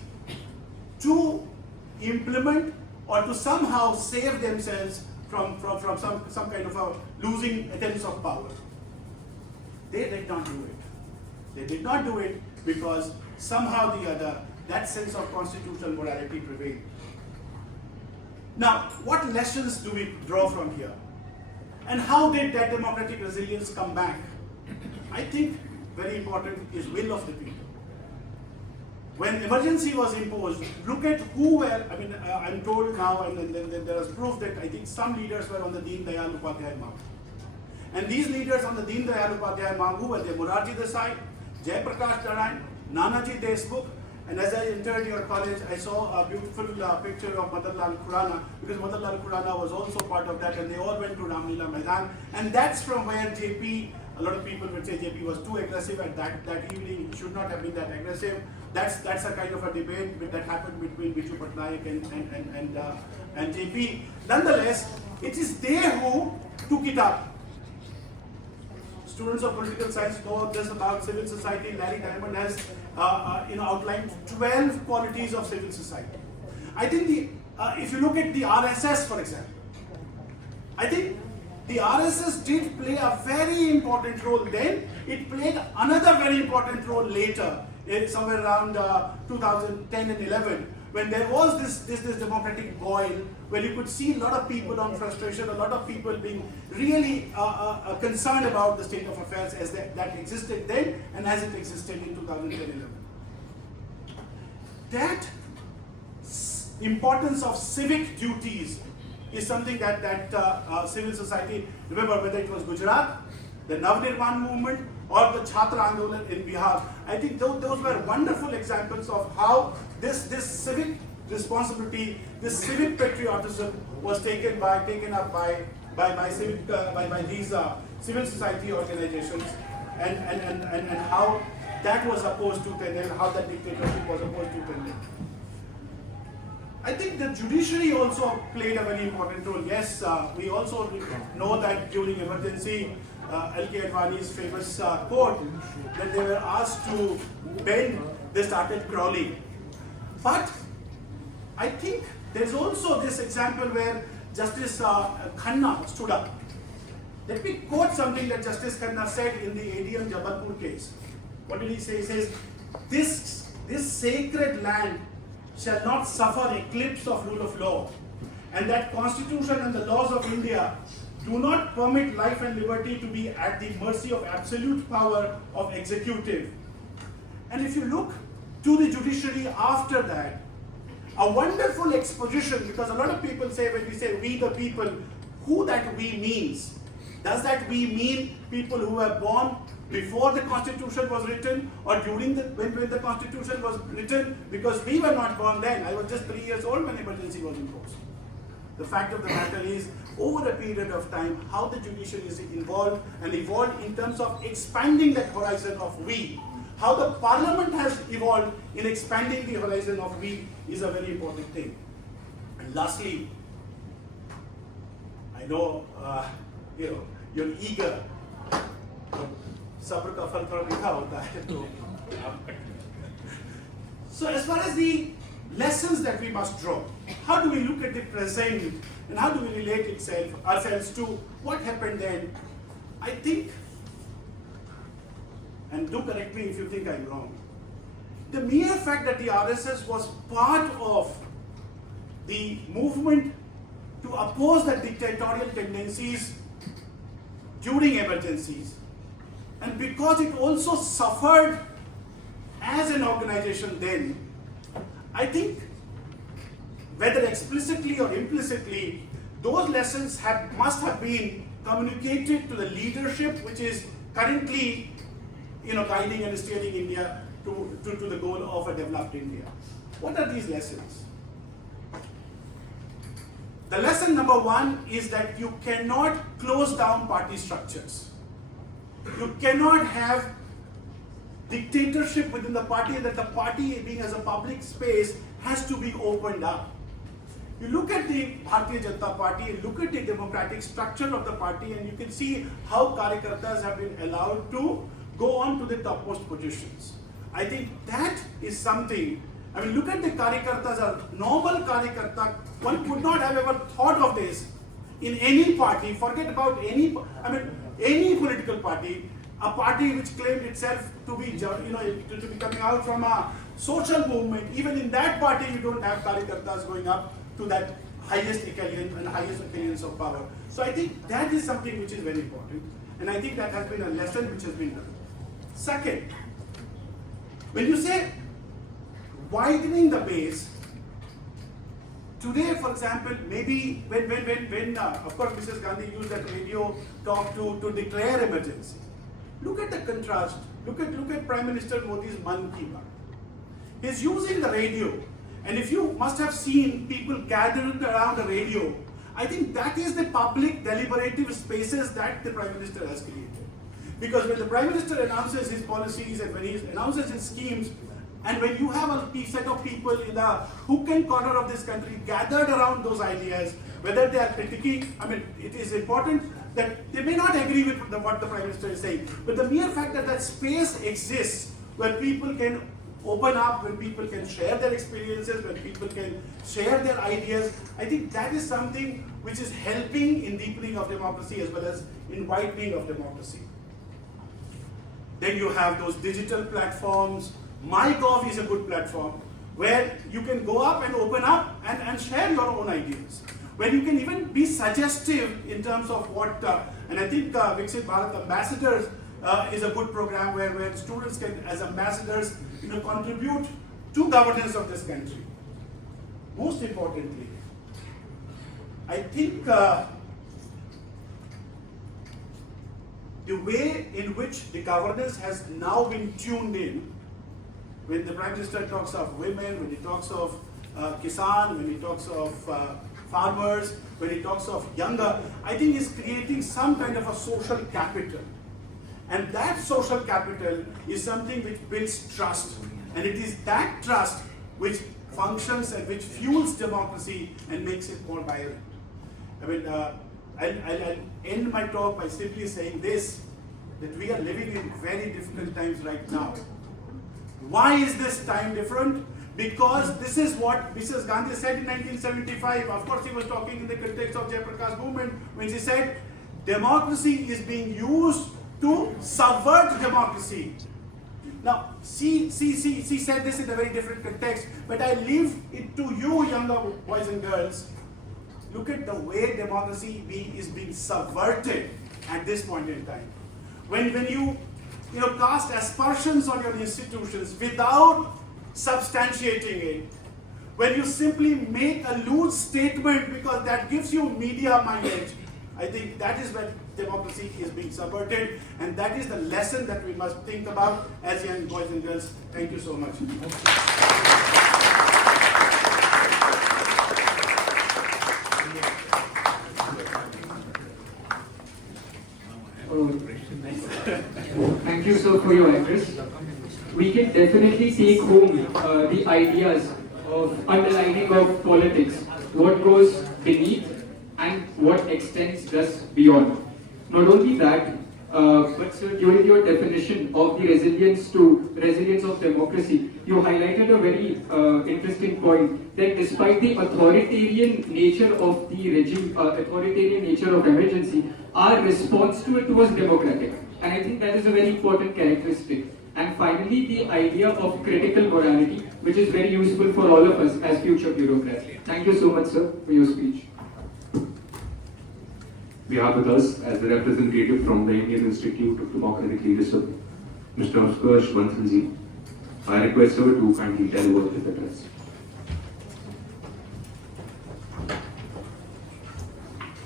to implement or to somehow save themselves from some kind of a losing attempts of power. They did not do it. They did not do it because somehow or the other that sense of constitutional morality prevailed. Now, what lessons do we draw from here? And how did that democratic resilience come back? I think very important is will of the people. When emergency was imposed, look at who were, I'm told now, and then there is proof that I think some leaders were on the Deen Dayal Upadhyay Marg. And these leaders on the Deen Dayal Upadhyay Marg, who were they? Morarji Desai, Jai Prakash Narayan, Nanaji Deshmukh, And as I entered your college, I saw a beautiful picture of Madanlal Khurana, because Madanlal Khurana was also part of that, and they all went to Ramlila Maidan. And that's from where JP, a lot of people would say JP was too aggressive at that evening. He should not have been that aggressive. That's a kind of a debate that happened between Biju Patnaik and JP. Nonetheless, it is they who took it up. Students of political science know this about civil society. Larry Diamond has outlined 12 qualities of civil society. I think if you look at the RSS, for example, I think the RSS did play a very important role then. It played another very important role later, somewhere around 2010 and 11, when there was this democratic boil, where you could see a lot of people on frustration, a lot of people being really concerned about the state of affairs as that existed then and as it existed in 2010-11. That importance of civic duties is something that civil society, remember whether it was Gujarat, the Navnirman movement, or the Chhatra Andolan in Bihar, I think those were wonderful examples of how this civic responsibility, this civic patriotism was taken up by these civil society organizations, and how that was opposed to Tendel, how that dictatorship was opposed to Tendel. I think the judiciary also played a very important role. Yes, we also know that during emergency, L.K. Advani's famous quote, that they were asked to bend, they started crawling. But I think there's also this example where Justice Khanna stood up. Let me quote something that Justice Khanna said in the ADM Jabalpur case. What did he say? He says, this sacred land shall not suffer eclipse of rule of law, and that Constitution and the laws of India do not permit life and liberty to be at the mercy of absolute power of executive. And if you look to the judiciary after that, a wonderful exposition, because a lot of people say, when we say we the people, who that we means. Does that we mean people who were born before the Constitution was written, or during when the Constitution was written? Because we were not born then. I was just 3 years old when emergency was imposed. The fact of the matter is, over a period of time, how the judiciary is involved and evolved in terms of expanding that horizon of we, how the parliament has evolved in expanding the horizon of we, is a very important thing. And lastly, I know you're eager. Sabr ka phal thoda mikha hota hai, to so as far as the lessons that we must draw, how do we look at the present and how do we relate ourselves to what happened then? I think, and do correct me if you think I'm wrong, the mere fact that the RSS was part of the movement to oppose the dictatorial tendencies during emergencies, and because it also suffered as an organization then, I think, whether explicitly or implicitly, those lessons must have been communicated to the leadership which is currently guiding and steering India to the goal of a developed India. What are these lessons? The lesson number one is that you cannot close down party structures. You cannot have dictatorship within the party, that the party being as a public space has to be opened up. You look at the Bharatiya Janata Party, look at the democratic structure of the party, and you can see how Karyakartas have been allowed to go on to the topmost positions. I think that is something. I mean, look at the Karyakartas, a normal Karyakarta, one could not have ever thought of this in any party, forget about any political party, a party which claimed itself to be, to be coming out from a social movement. Even in that party, you don't have Karyakartas going up to that highest echelon and highest echelons of power. So I think that is something which is very important, and I think that has been a lesson which has been done. Second, when you say widening the base, today, for example, maybe when of course Mrs. Gandhi used that radio talk to declare emergency. Look at the contrast. Look at Prime Minister Modi's Man Ki Baat. He's using the radio. And if you must have seen people gathered around the radio, I think that is the public deliberative spaces that the Prime Minister has created. Because when the Prime Minister announces his policies and when he announces his schemes, and when you have a set of people in the hook and corner of this country gathered around those ideas, whether they are critiquing, I mean, it is important that they may not agree with what the Prime Minister is saying, but the mere fact that that space exists where people can open up, when people can share their experiences, when people can share their ideas, I think that is something which is helping in deepening of democracy as well as in widening of democracy. Then you have those digital platforms. MyGov is a good platform where you can go up and open up and share your own ideas. Where you can even be suggestive in terms of what, and I think Viksit Bharat Ambassadors is a good program where students can, as ambassadors, contribute to governance of this country. Most importantly, I think the way in which the governance has now been tuned in, when the Prime Minister talks of women, when he talks of Kisan, when he talks of farmers, when he talks of younger, I think he's creating some kind of a social capital. And that social capital is something which builds trust. And it is that trust which functions and which fuels democracy and makes it more vibrant. I mean, I'll end my talk by simply saying this, that we are living in very difficult times right now. Why is this time different? Because this is what Mrs. Gandhi said in 1975. Of course, he was talking in the context of Jayaprakash movement when she said, democracy is being used to subvert democracy. Now, she said this in a very different context, but I leave it to you, younger boys and girls. Look at the way democracy is being subverted at this point in time. When you cast aspersions on your institutions without substantiating it, when you simply make a loose statement because that gives you media mileage, I think that is when democracy is being subverted, and that is the lesson that we must think about as young boys and girls. Thank you so much. Thank you, sir, for your address. We can definitely take home the ideas of underlining of politics, what goes beneath and what extends just beyond. Not only that, but sir, during your definition of the resilience of democracy, you highlighted a very interesting point that despite the authoritarian nature of the regime, authoritarian nature of emergency, our response to it was democratic. And I think that is a very important characteristic. And finally, the idea of critical morality, which is very useful for all of us as future bureaucrats. Thank you so much, sir, for your speech. We have with us as the representative from the Indian Institute of Democratic Leadership, Mr. Utkarsh Bansalji. I request sir to kindly deliver his address.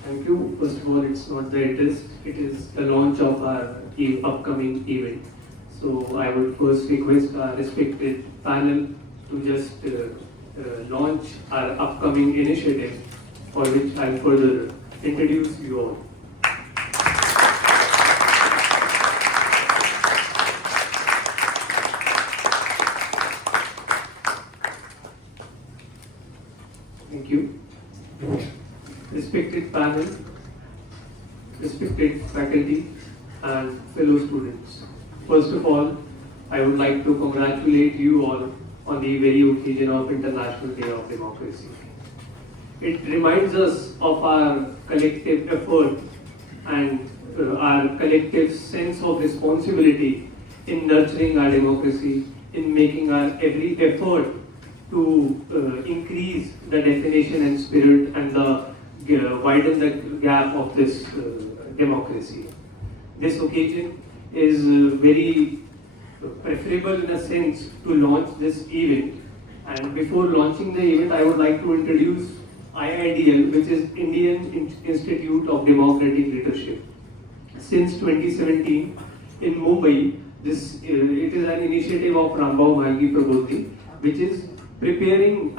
Thank you. First of all, it's not the address, it is the launch of our upcoming event. So I would first request our respected panel to just launch our upcoming initiative, for which I'll further introduce you all. Thank you. Respected panel, respected faculty and fellow students. First of all, I would like to congratulate you all on the very occasion of International Day of Democracy. It reminds us of our collective effort and our collective sense of responsibility in nurturing our democracy, in making our every effort to increase the definition and spirit and widen the gap of this democracy. This occasion is very preferable in a sense to launch this event. And before launching the event, I would like to introduce IIDL, which is Indian Institute of Democratic Leadership. Since 2017 in Mumbai, it is an initiative of Rambhau Bhalgi Prabodhi, which is preparing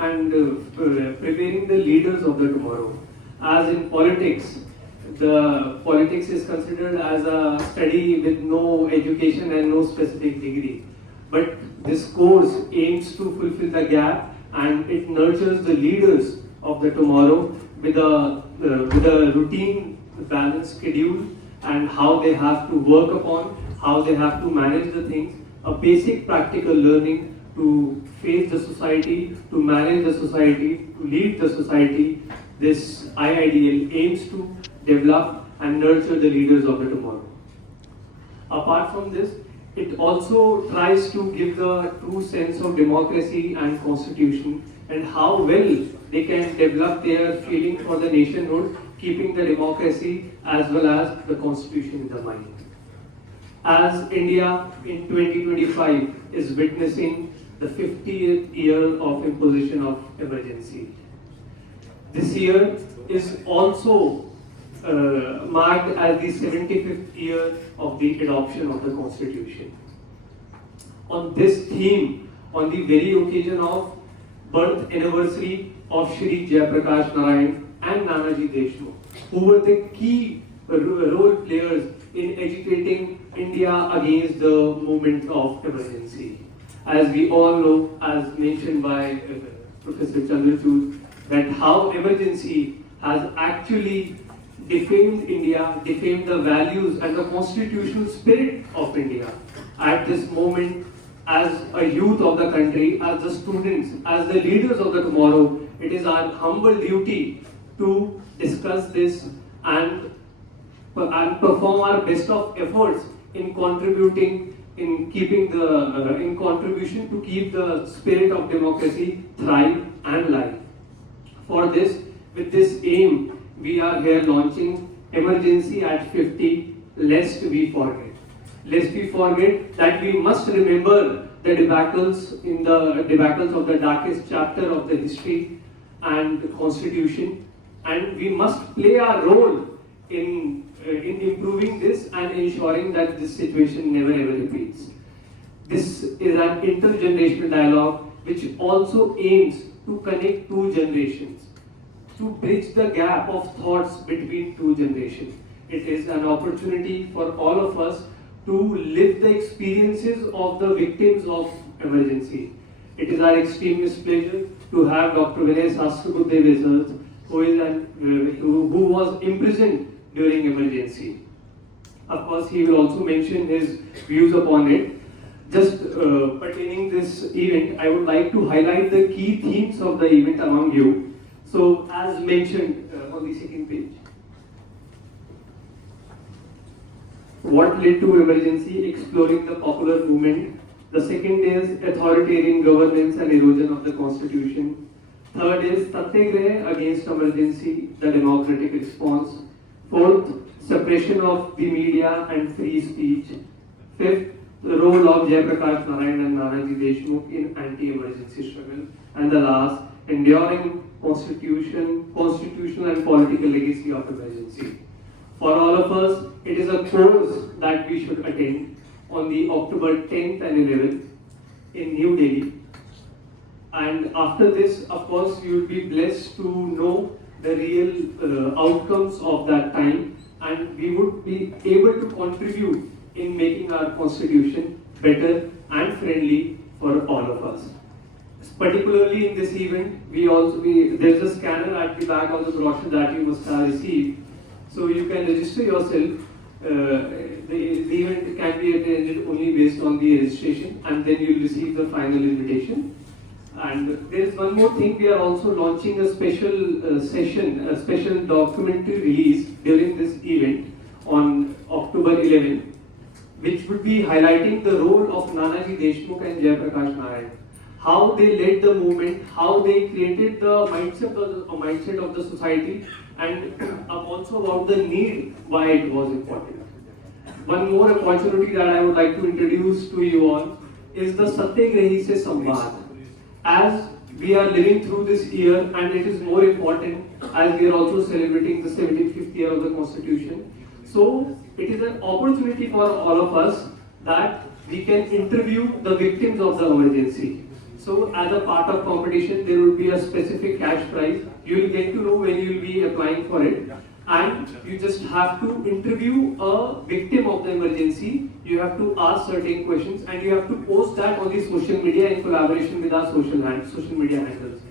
preparing the leaders of the tomorrow. As in politics, the politics is considered as a study with no education and no specific degree. But this course aims to fulfill the gap, and it nurtures the leaders of the tomorrow with a routine, balanced schedule, and how they have to work upon, how they have to manage the things, a basic practical learning to face the society, to manage the society, to lead the society. This IIDL aims to develop and nurture the leaders of the tomorrow. Apart from this, it also tries to give the true sense of democracy and constitution, and how well they can develop their feeling for the nationhood, keeping the democracy as well as the constitution in the mind. As India in 2025 is witnessing the 50th year of imposition of emergency. This year is also marked as the 75th year of the adoption of the Constitution. On this theme, on the very occasion of birth anniversary of Shri Jayaprakash Narayan and Nanaji Deshmukh, who were the key role players in agitating India against the movement of emergency. As we all know, as mentioned by Professor Chandrachur, that how emergency has actually defamed India, defamed the values and the constitutional spirit of India. At this moment, as a youth of the country, as the students, as the leaders of the tomorrow, it is our humble duty to discuss this and perform our best of efforts in contributing, in contribution to keep the spirit of democracy thrive and live. For this, with this aim, we are here launching Emergency at 50, lest we forget. Lest we forget that we must remember the debacles of the darkest chapter of the history and the constitution, and we must play our role in improving this and ensuring that this situation never ever repeats. This is an intergenerational dialogue which also aims to connect two generations, to bridge the gap of thoughts between two generations. It is an opportunity for all of us to live the experiences of the victims of emergency. It is our extremest pleasure to have Dr. Vinay Sahasrabuddhe with us, who was imprisoned during emergency. Of course, he will also mention his views upon it. Just pertaining this event, I would like to highlight the key themes of the event among you. So, as mentioned on the second page, what led to emergency, exploring the popular movement. The second is authoritarian governance and erosion of the constitution. Third is Satyagraha against emergency, the democratic response. Fourth, suppression of the media and free speech. Fifth, the role of Jayaprakash Narayan and Nanaji Deshmukh in anti-emergency struggle. And the last, enduring constitutional and political legacy of emergency. For all of us, it is a course that we should attend on the October 10th and 11th in New Delhi. And after this, of course, you will be blessed to know the real outcomes of that time, and we would be able to contribute in making our constitution better and friendly for all of us. Particularly in this event, there's a scanner at the back of the brochure that you must have received, so you can register yourself. The event can be attended only based on the registration, and then you'll receive the final invitation. And there is one more thing, we are also launching a special session, a special documentary release during this event on October 11th, which would be highlighting the role of Nanaji Deshmukh and Jayaprakash Narayan. How they led the movement, how they created the mindset of the society, and also about the need why it was important. One more opportunity that I would like to introduce to you all is the Satyagrahi Se Samvad. As we are living through this year, and it is more important as we are also celebrating the 75th year of the Constitution. So it is an opportunity for all of us that we can interview the victims of the emergency. So as a part of competition, there will be a specific cash prize. You will get to know when you will be applying for it. And you just have to interview a victim of the emergency. You have to ask certain questions and you have to post that on the social media in collaboration with our social media handles.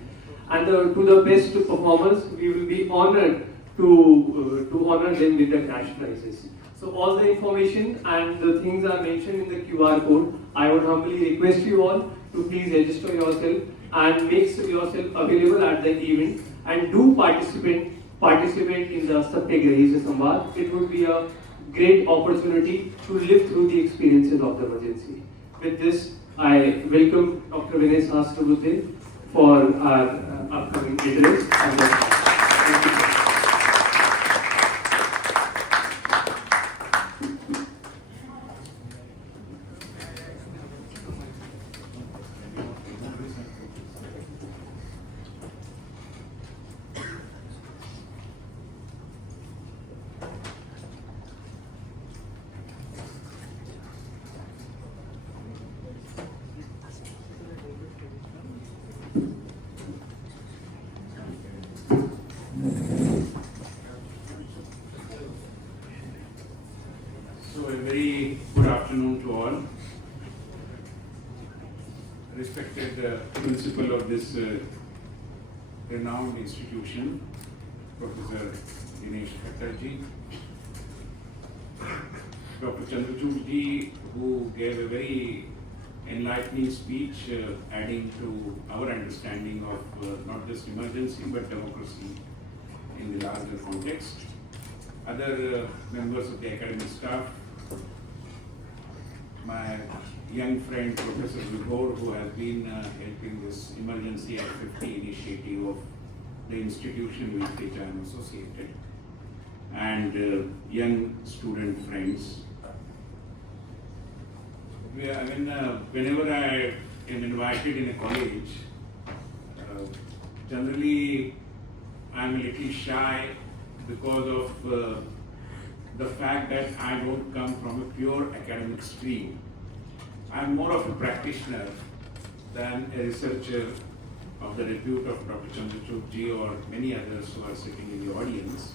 And to the best performers, we will be honored to honor them with the cash prizes. So all the information and the things are mentioned in the QR code. I would humbly request you all to please register yourself and make yourself available at the event and do participate in the Satyagrahi Se Samvad. It would be a great opportunity to live through the experiences of the emergency. With this, I welcome Dr. Vinay Sahasrabuddhe for our upcoming address. Thank you. So a very good afternoon to all. Respected principal of this renowned institution, Professor Dinesh Khattarji, Dr. Chandrachur ji, who gave a very enlightening speech adding to our understanding of not just emergency but democracy in the larger context. Other members of the academic staff, my young friend Professor Vibhor, who has been helping this Emergency at 50 initiative of the institution with which I am associated, and young student friends. Whenever I am invited in a college, generally I am a little shy because of the fact that I don't come from a pure academic stream. I'm more of a practitioner than a researcher of the repute of Dr. Chandrachur ji or many others who are sitting in the audience.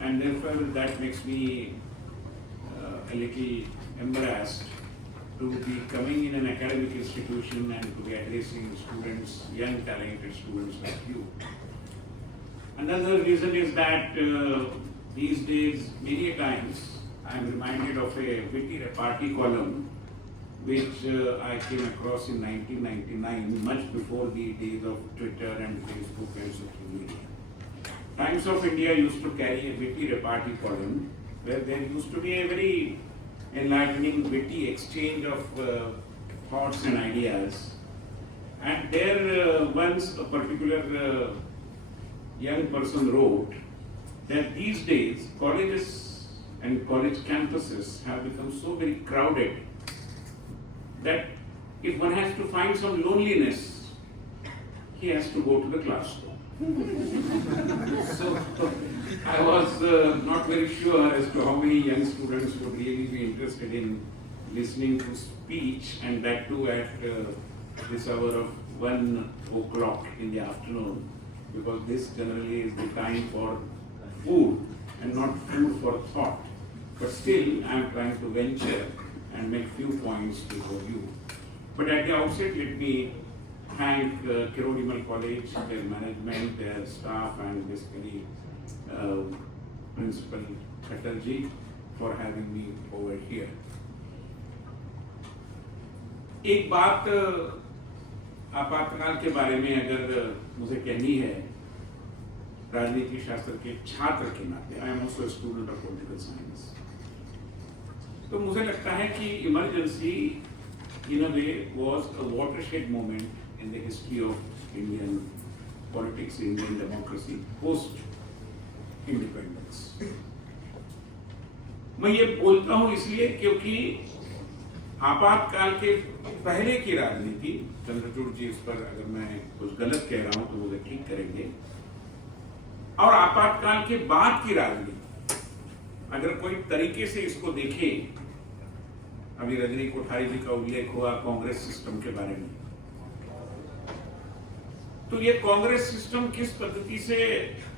And therefore that makes me a little embarrassed to be coming in an academic institution and to be addressing students, young talented students like you. Another reason is that these days, many a times, I am reminded of a witty repartee column which I came across in 1999, much before the days of Twitter and Facebook and social media. Times of India used to carry a witty repartee column where there used to be a very enlightening, witty exchange of thoughts and ideas. And there once a particular young person wrote that these days colleges and college campuses have become so very crowded that if one has to find some loneliness, he has to go to the classroom. So I was not very sure as to how many young students would really be interested in listening to speech, and that too at this hour of 1 o'clock in the afternoon, because this generally is the time for food and not food for thought. But still, I am trying to venture and make few points before you. But at the outset, let me thank Kirori Mal College, their management, their staff, and basically Principal Khattarji for having me over here. एक बात आपातकाल के बारे में अगर मुझे कहनी है, राजनीति शास्त्र के छात्र के नाते, I am also student of political science, तो मुझे लगता है कि emergency in a way was a watershed moment in the history of Indian politics, Indian democracy post independence. मैं ये बोलता हूं इसलिए क्योंकि आपातकाल के पहले की राजनीति, चंद्रचूड़ जी इस पर अगर मैं कुछ गलत कह रहा हूं तो मुझे ठीक करेंगे, और आपातकाल के बाद की राजनीति अगर कोई तरीके से इसको देखे, अभी रजनी कोठारी जी का उल्लेख हुआ कांग्रेस सिस्टम के बारे में, तो ये कांग्रेस सिस्टम किस पद्धति से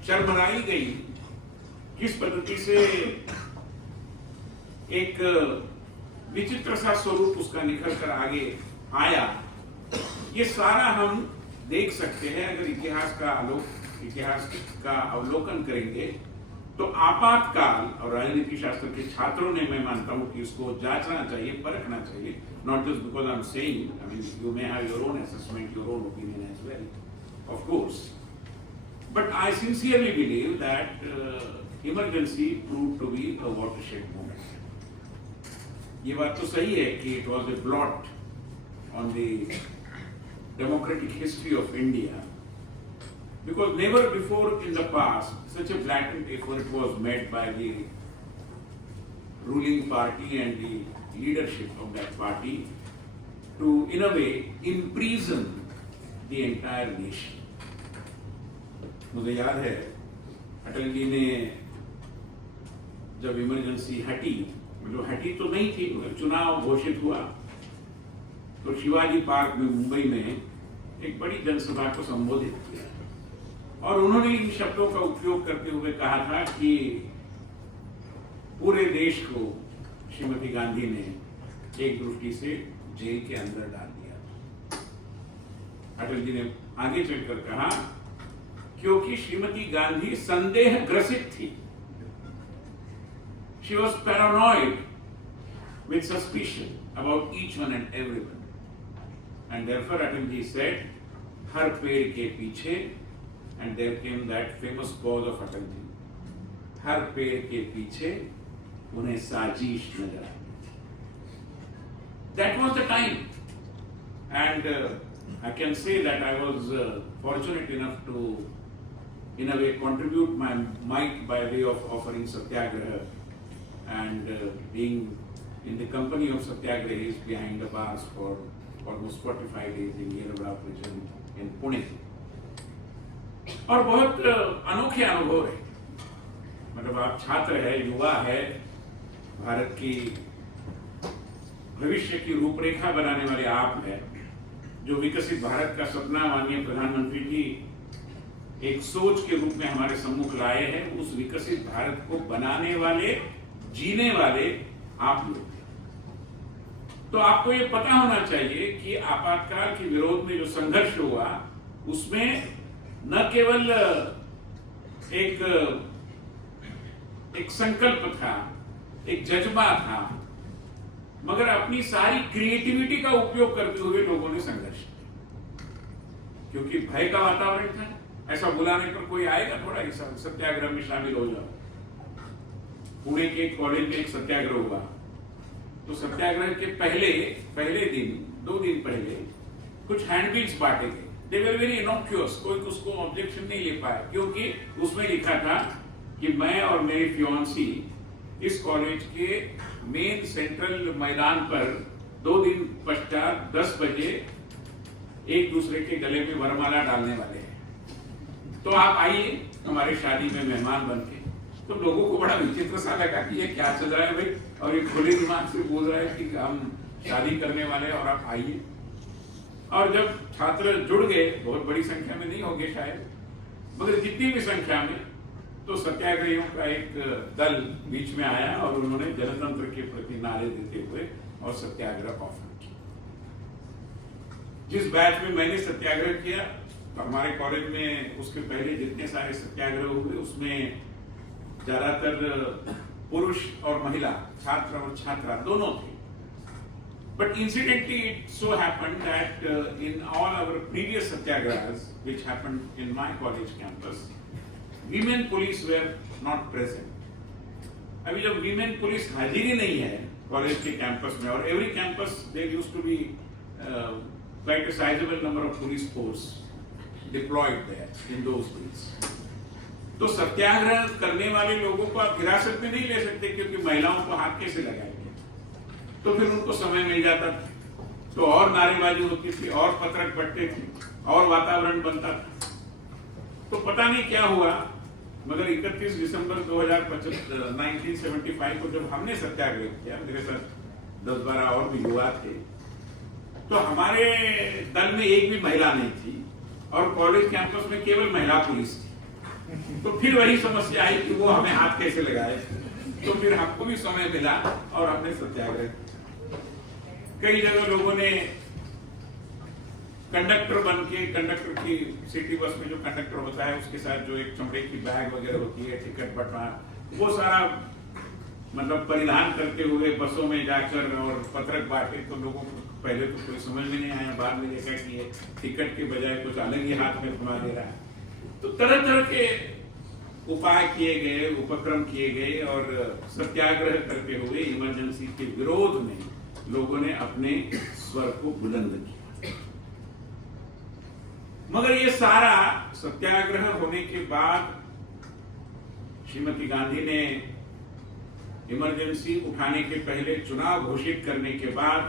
चरमराई गई, किस पद्धति से एक विचित्र सा स्वरूप उसका निखर कर आगे आया, ये सारा हम देख सकते हैं अगर इतिहास का अवलोकन करेंगे। तो आपातकाल, और राजनीति शास्त्र के छात्रों ने, मैं मानता हूं कि इसको जांचना चाहिए, परखना चाहिए, not just because I am saying, I mean you may have your own assessment, your own opinion as well, of course, but I sincerely believe that emergency proved to be a watershed moment. ये बात तो सही है कि it was a blot on the democratic history of India, because never before in the past such a blatant effort was made by the ruling party and the leadership of that party to, in a way, imprison the entire nation. मुझे याद है अटल जी ने जब emergency हटी, मतलब हटी तो नहीं थी मगर चुनाव घोषित हुआ, तो शिवाजी पार्क में मुंबई में एक बड़ी जनसभा को संबोधित किया और उन्होंने इन शब्दों का उपयोग करते हुए कहा था कि पूरे देश को श्रीमती गांधी ने एक दृष्टि से जेल के अंदर डाल दिया। अटल जी ने आगे चलकर कहा, क्योंकि श्रीमती गांधी संदेह ग्रसित थी, she was paranoid with suspicion about each one and everyone. And therefore Atal ji said, हर पेड़ के पीछे, and there came that famous pause of Atal ji, हर पेड़ के पीछे उन्हें साजिश नजर आई। That was the time, and I can say that I was fortunate enough to, in a way, contribute my mite by way of offering satyagraha and being in the company of satyagrahis behind the bars for almost 45 days in Yerabra prison in Pune. और बहुत अनोखे अनुभव रहे। मतलब आप छात्र है, युवा है, भारत की भविष्य की रूपरेखा बनाने वाले आप हैं, जो विकसित भारत का सपना माननीय प्रधानमंत्री जी एक सोच के रूप में हमारे सम्मुख लाए हैं। उस विकसित भारत को बनाने वाले, जीने वाले आप लोग। तो आपको ये पता होना चाहिए कि आपातकाल के विरोध में जो संघर्ष हुआ, उसमें न केवल एक संकल्प था, एक जज्बा था, मगर अपनी सारी क्रिएटिविटी का उपयोग करते हुए लोगों ने संघर्ष किया, क्योंकि भय का वातावरण था। ऐसा बुलाने पर कोई आएगा थोड़ा, इस सत्याग्रह में शामिल हो जाओ। पुणे के एक कॉलेज में एक सत्याग्रह हुआ, तो सत्याग्रह के पहले दिन, 2 दिन पहले कुछ हैंडबिल्स बांटे गए। दे वर वेरी इनोक्यूअस, कोई उसको ऑब्जेक्शन नहीं ले पाया, क्योंकि उसमें लिखा था कि मैं और मेरी फियांसी इस कॉलेज के मेन सेंट्रल मैदान पर 2 दिन पश्चात 10 बजे एक दूसरे के गले में वरमाला डालने वाले हैं, तो आप आइए हमारे शादी में मेहमान बन के। तो लोगों को बड़ा विचित्र सा लगा कि ये क्या चल रहा है भाई, और ये खुले दिमाग से बोल रहा है कि हम शादी करने वाले हैं और आप आइए। और जब छात्र जुड़ गए, बहुत बड़ी संख्या में नहीं होंगे शायद, मगर जितनी भी संख्या में, तो सत्याग्रहियों का एक दल बीच में आया और उन्होंने जनतंत्र के प्रति नारे देते हुए और सत्याग्रह ऑफर किया। जिस बैच में मैंने सत्याग्रह किया, तो हमारे कॉलेज में उसके पहले जितने सारे सत्याग्रह हुए, उसमें ज्यादातर पुरुष और महिला, छात्र और छात्रा दोनों थे। But incidentally, it so happened that in all our previous satyagrahas, which happened in my college campus, women police were not present. अभी जब women police हाजिरी नहीं है कॉलेज के कैंपस में, और every campus there used to be quite a sizable number of police force deployed there in those days. तो सत्याग्रह करने वाले लोगों को आप हिरासत में नहीं ले सकते, क्योंकि महिलाओं को हाथ कैसे लगाएंगे। तो फिर उनको समय मिल जाता था, तो और नारेबाजी होती थी, और पत्रक बंटते थे, और वातावरण बनता था। तो पता नहीं क्या हुआ, मगर 31 दिसंबर 1975 को जब हमने सत्याग्रह किया, मेरे साथ 10-12 और भी युवा थे, तो हमारे दल में एक भी महिला नहीं थी, और कॉलेज कैंपस में केवल महिला पुलिस थी। तो फिर वही समस्या आई कि वो हमें हाथ कैसे लगाए। तो फिर हमको भी समय मिला और हमने सत्याग्रह। कई जगह लोगों ने कंडक्टर बन के, कंडक्टर की सिटी बस में जो कंडक्टर होता है उसके साथ जो एक चमड़े की बैग वगैरह होती है, टिकट बटवा, वो सारा मतलब परिधान करते हुए बसों में जाकर और पत्रक बांटे। तो लोगों को पहले तो कोई समझ में नहीं आया, बाद में देखा कि ये टिकट के बजाय कुछ अलग ही हाथ में घुमा दे रहा है। तो तरह तरह के उपाय किए गए, उपक्रम किए गए और सत्याग्रह करते हुए इमरजेंसी के विरोध में लोगों ने अपने स्वर को बुलंद किया। मगर ये सारा सत्याग्रह होने के बाद श्रीमती गांधी ने इमरजेंसी उठाने के पहले चुनाव घोषित करने के बाद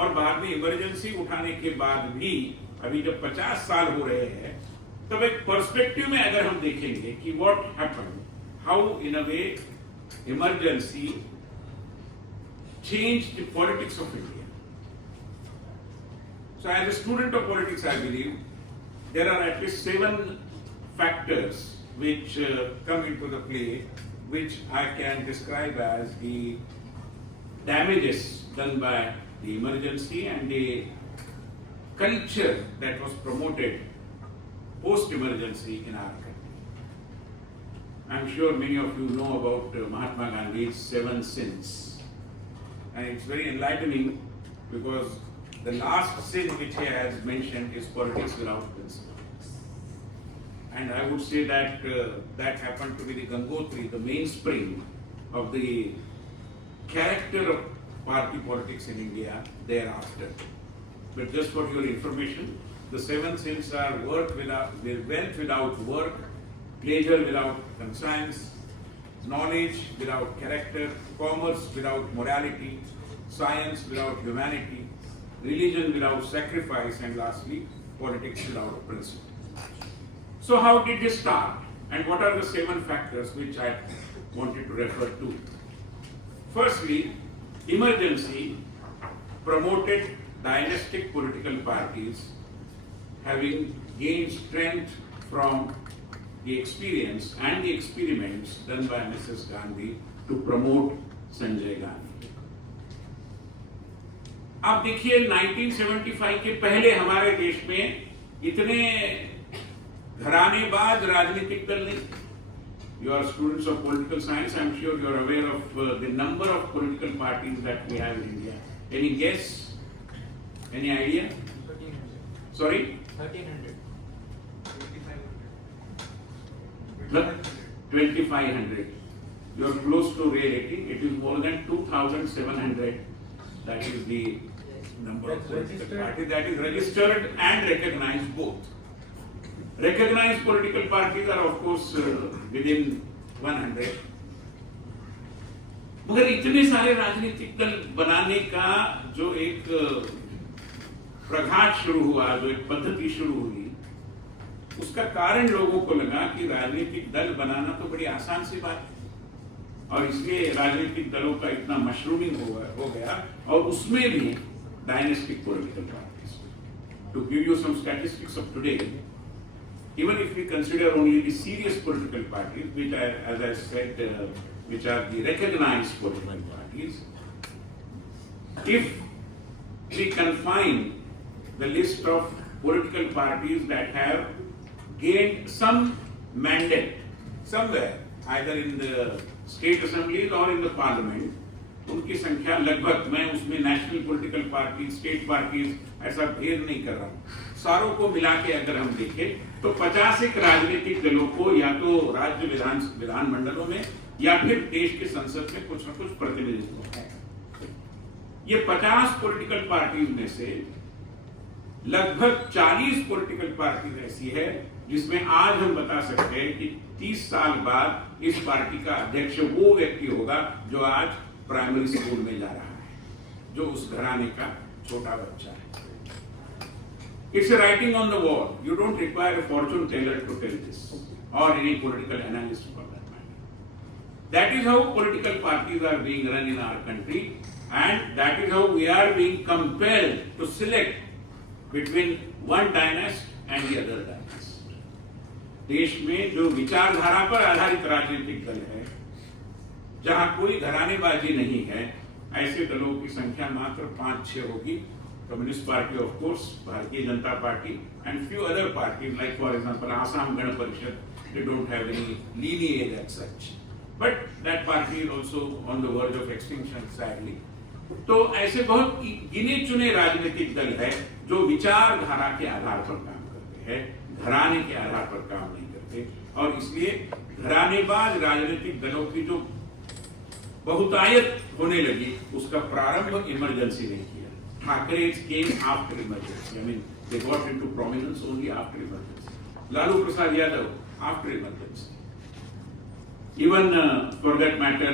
और बाद में इमरजेंसी उठाने के बाद भी अभी जब 50 साल हो रहे हैं, तब एक पर्सपेक्टिव में अगर हम देखेंगे कि what happened, how in a way emergency changed the politics of India. So as a student of politics, I believe there are at least 7 factors which come into the play, which I can describe as the damages done by the emergency and the culture that was promoted post-emergency in our country. I'm sure many of you know about Mahatma Gandhi's 7 sins. And it's very enlightening because the last sin which he has mentioned is politics without principle. And I would say that that happened to be the Gangotri, the mainspring of the character of party politics in India thereafter. But just for your information, the 7 sins are wealth without work, pleasure without conscience, knowledge without character, commerce without morality, science without humanity, religion without sacrifice, and lastly, politics without principle. So how did this start? And what are the 7 factors which I wanted to refer to? Firstly, emergency promoted dynastic political parties having gained strength from the experience and the experiments done by Mrs. Gandhi to promote Sanjay Gandhi. आप देखिए 1975 के पहले हमारे देश में इतने घरानेबाज राजनीतिक दल नहीं. You are students of political science. I'm sure you are aware of the number of political parties that we have in India. Any guess? Any idea? 1300. Sorry? 1300. 2500. You are close to reality. It is more than 2,700. That is the number of political parties that is registered and recognized both. Recognized political parties are of course within 100. मगर इतने सारे राजनीतिक दल बनाने का जो एक प्रघात शुरू हुआ, जो एक पद्धति शुरू हुई, उसका कारण लोगों को लगा कि राजनीतिक दल बनाना तो बड़ी आसान सी बात है और इसलिए राजनीतिक दलों का इतना मशरूमिंग हो गया और उसमें भी dynastic political parties. To give you some statistics of today, even if we consider only the serious political parties, which are, as I said, which are the recognized political parties, if we confine the list of political parties that have gained some mandate somewhere, either in the state assemblies or in the parliament, उनकी संख्या लगभग, मैं उसमें national political party, state parties ऐसा भेद नहीं कर रहा हूँ, सारों को मिला के अगर हम देखें तो 50 राजनीतिक दलों को या तो राज्य विधान मंडलों में या फिर देश की संसद में कुछ न कुछ प्रतिनिधित्व है. ये 50 पॉलिटिकल पार्टीज में से लगभग 40 पॉलिटिकल पार्टीज ऐसी है जिसमें आज हम बता सकते हैं कि 30 साल बाद इस पार्टी का अध्यक्ष वो व्यक्ति होगा जो आज प्राइमरी स्कूल में जा रहा है, जो उस घराने का छोटा बच्चा है. It's a writing on the wall. You don't require a fortune teller to tell this, or any political analyst for that matter. That is how political parties are being run in our country, and that is how we are being compelled to select between one dynasty and the other dynasty. देश में जो विचारधारा पर आधारित राजनीतिक दल है, जहां कोई घरानेबाजी नहीं है, ऐसे दलों की संख्या मात्र 5-6 होगी। Communist party of course, Bharatiya Janata party and few other parties like for example Assam Gana Parishad, they don't have any lineage as such, but that party is also on the verge of extinction sadly. तो ऐसे बहुत गिने चुने राजनीतिक दल है जो विचारधारा के आधार पर काम करते हैं, घराने के आधार पर काम नहीं करते, और इसलिए घरानेबाज राजनीतिक दलों की जो बहुतायत होने लगी, उसका प्रारंभ इमरजेंसी ने किया। Thackeray came after emergency. I mean, they got into prominence only after emergency. Lalu Prasad Yadav after emergency. Even for that matter,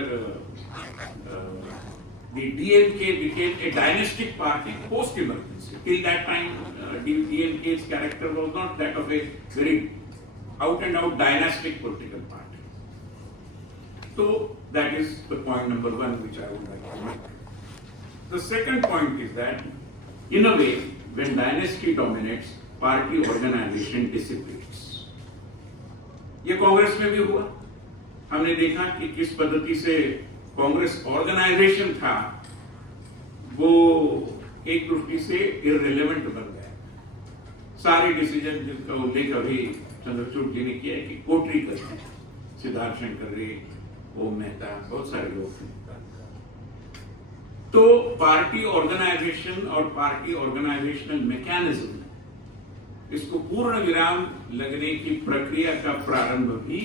the DMK became a dynastic party post-emergency. Till that time, DMK's character was not that of a very out-and-out dynastic political party. So that is the point number one which I would like to make. The second point is that, in a way, when dynasty dominates, party organization dissipates. ये कांग्रेस में भी हुआ। हमने देखा कि किस पद्धति से कांग्रेस ऑर्गेनाइजेशन था, वो एक दृष्टि से इररिलेवेंट बन गया। सारे डिसीजन जिनका उल्लेख अभी चंद्रचूड़ जी ने किया है कि कोटरी करते हैं, सिद्धार्थ शंकर, ओम मेहता, बहुत सारे लोग हैं। तो पार्टी ऑर्गेनाइजेशन और पार्टी ऑर्गेनाइजेशनल मैकेनिज्म, इसको पूर्ण विराम लगने की प्रक्रिया का प्रारंभ भी,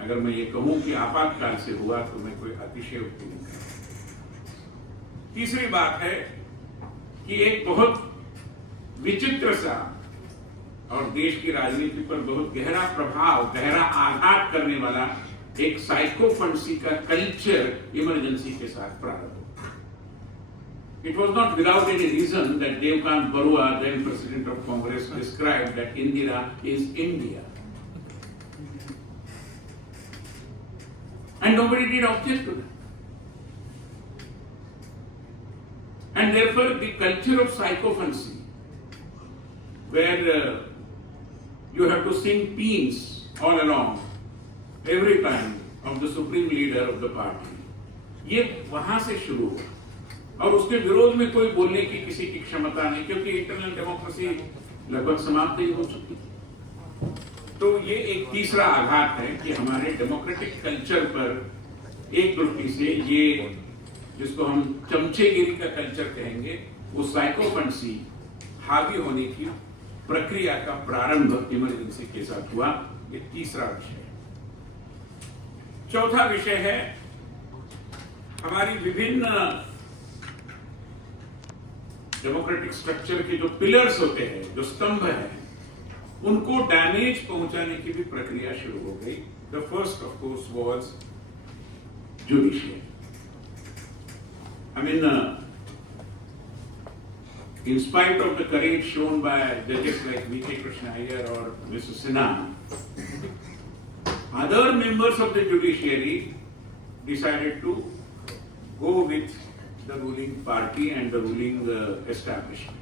अगर मैं ये कहूं कि आपातकाल से हुआ, तो मैं कोई अतिशयोक्ति नहीं करूंगा। तीसरी बात है कि एक बहुत विचित्र सा और देश की राजनीति पर बहुत गहरा प्रभाव, गहरा आघात करने वाला एक साइकोफंसी का कल्चर इमरजेंसी के साथ प्रारंभ हुआ। It was not without any reason that Devkant Barua, then President of Congress, described that Indira is India. And nobody did object to that. And therefore the culture of sycophancy, where you have to sing peans all along, every time of the supreme leader of the party, ये वहां से शुरू हुआ। और उसके विरोध में कोई बोलने की किसी की क्षमता नहीं, क्योंकि इंटरनल डेमोक्रेसी लगभग समाप्त ही हो चुकी है। तो ये एक तीसरा आघात है कि हमारे डेमोक्रेटिक कल्चर पर एक दृष्टि से ये, जिसको हम चमचेगिरी का कल्चर कहेंगे, वो साइकोफंसी हावी होने की प्रक्रिया का प्रारंभ इमरजेंसी के साथ हुआ। ये तीसरा विषय है। चौथा विषय है हमारी विभिन्न डेमोक्रेटिक स्ट्रक्चर के जो पिलर्स होते हैं, जो स्तंभ हैं, उनको डैमेज पहुंचाने की भी प्रक्रिया शुरू हो गई। The first of course was judiciary. I mean, in spite of the courage shown by judges like V.K. Krishna Iyer or Mr. Sinha, other members of the judiciary decided to go with the ruling party and the ruling establishment.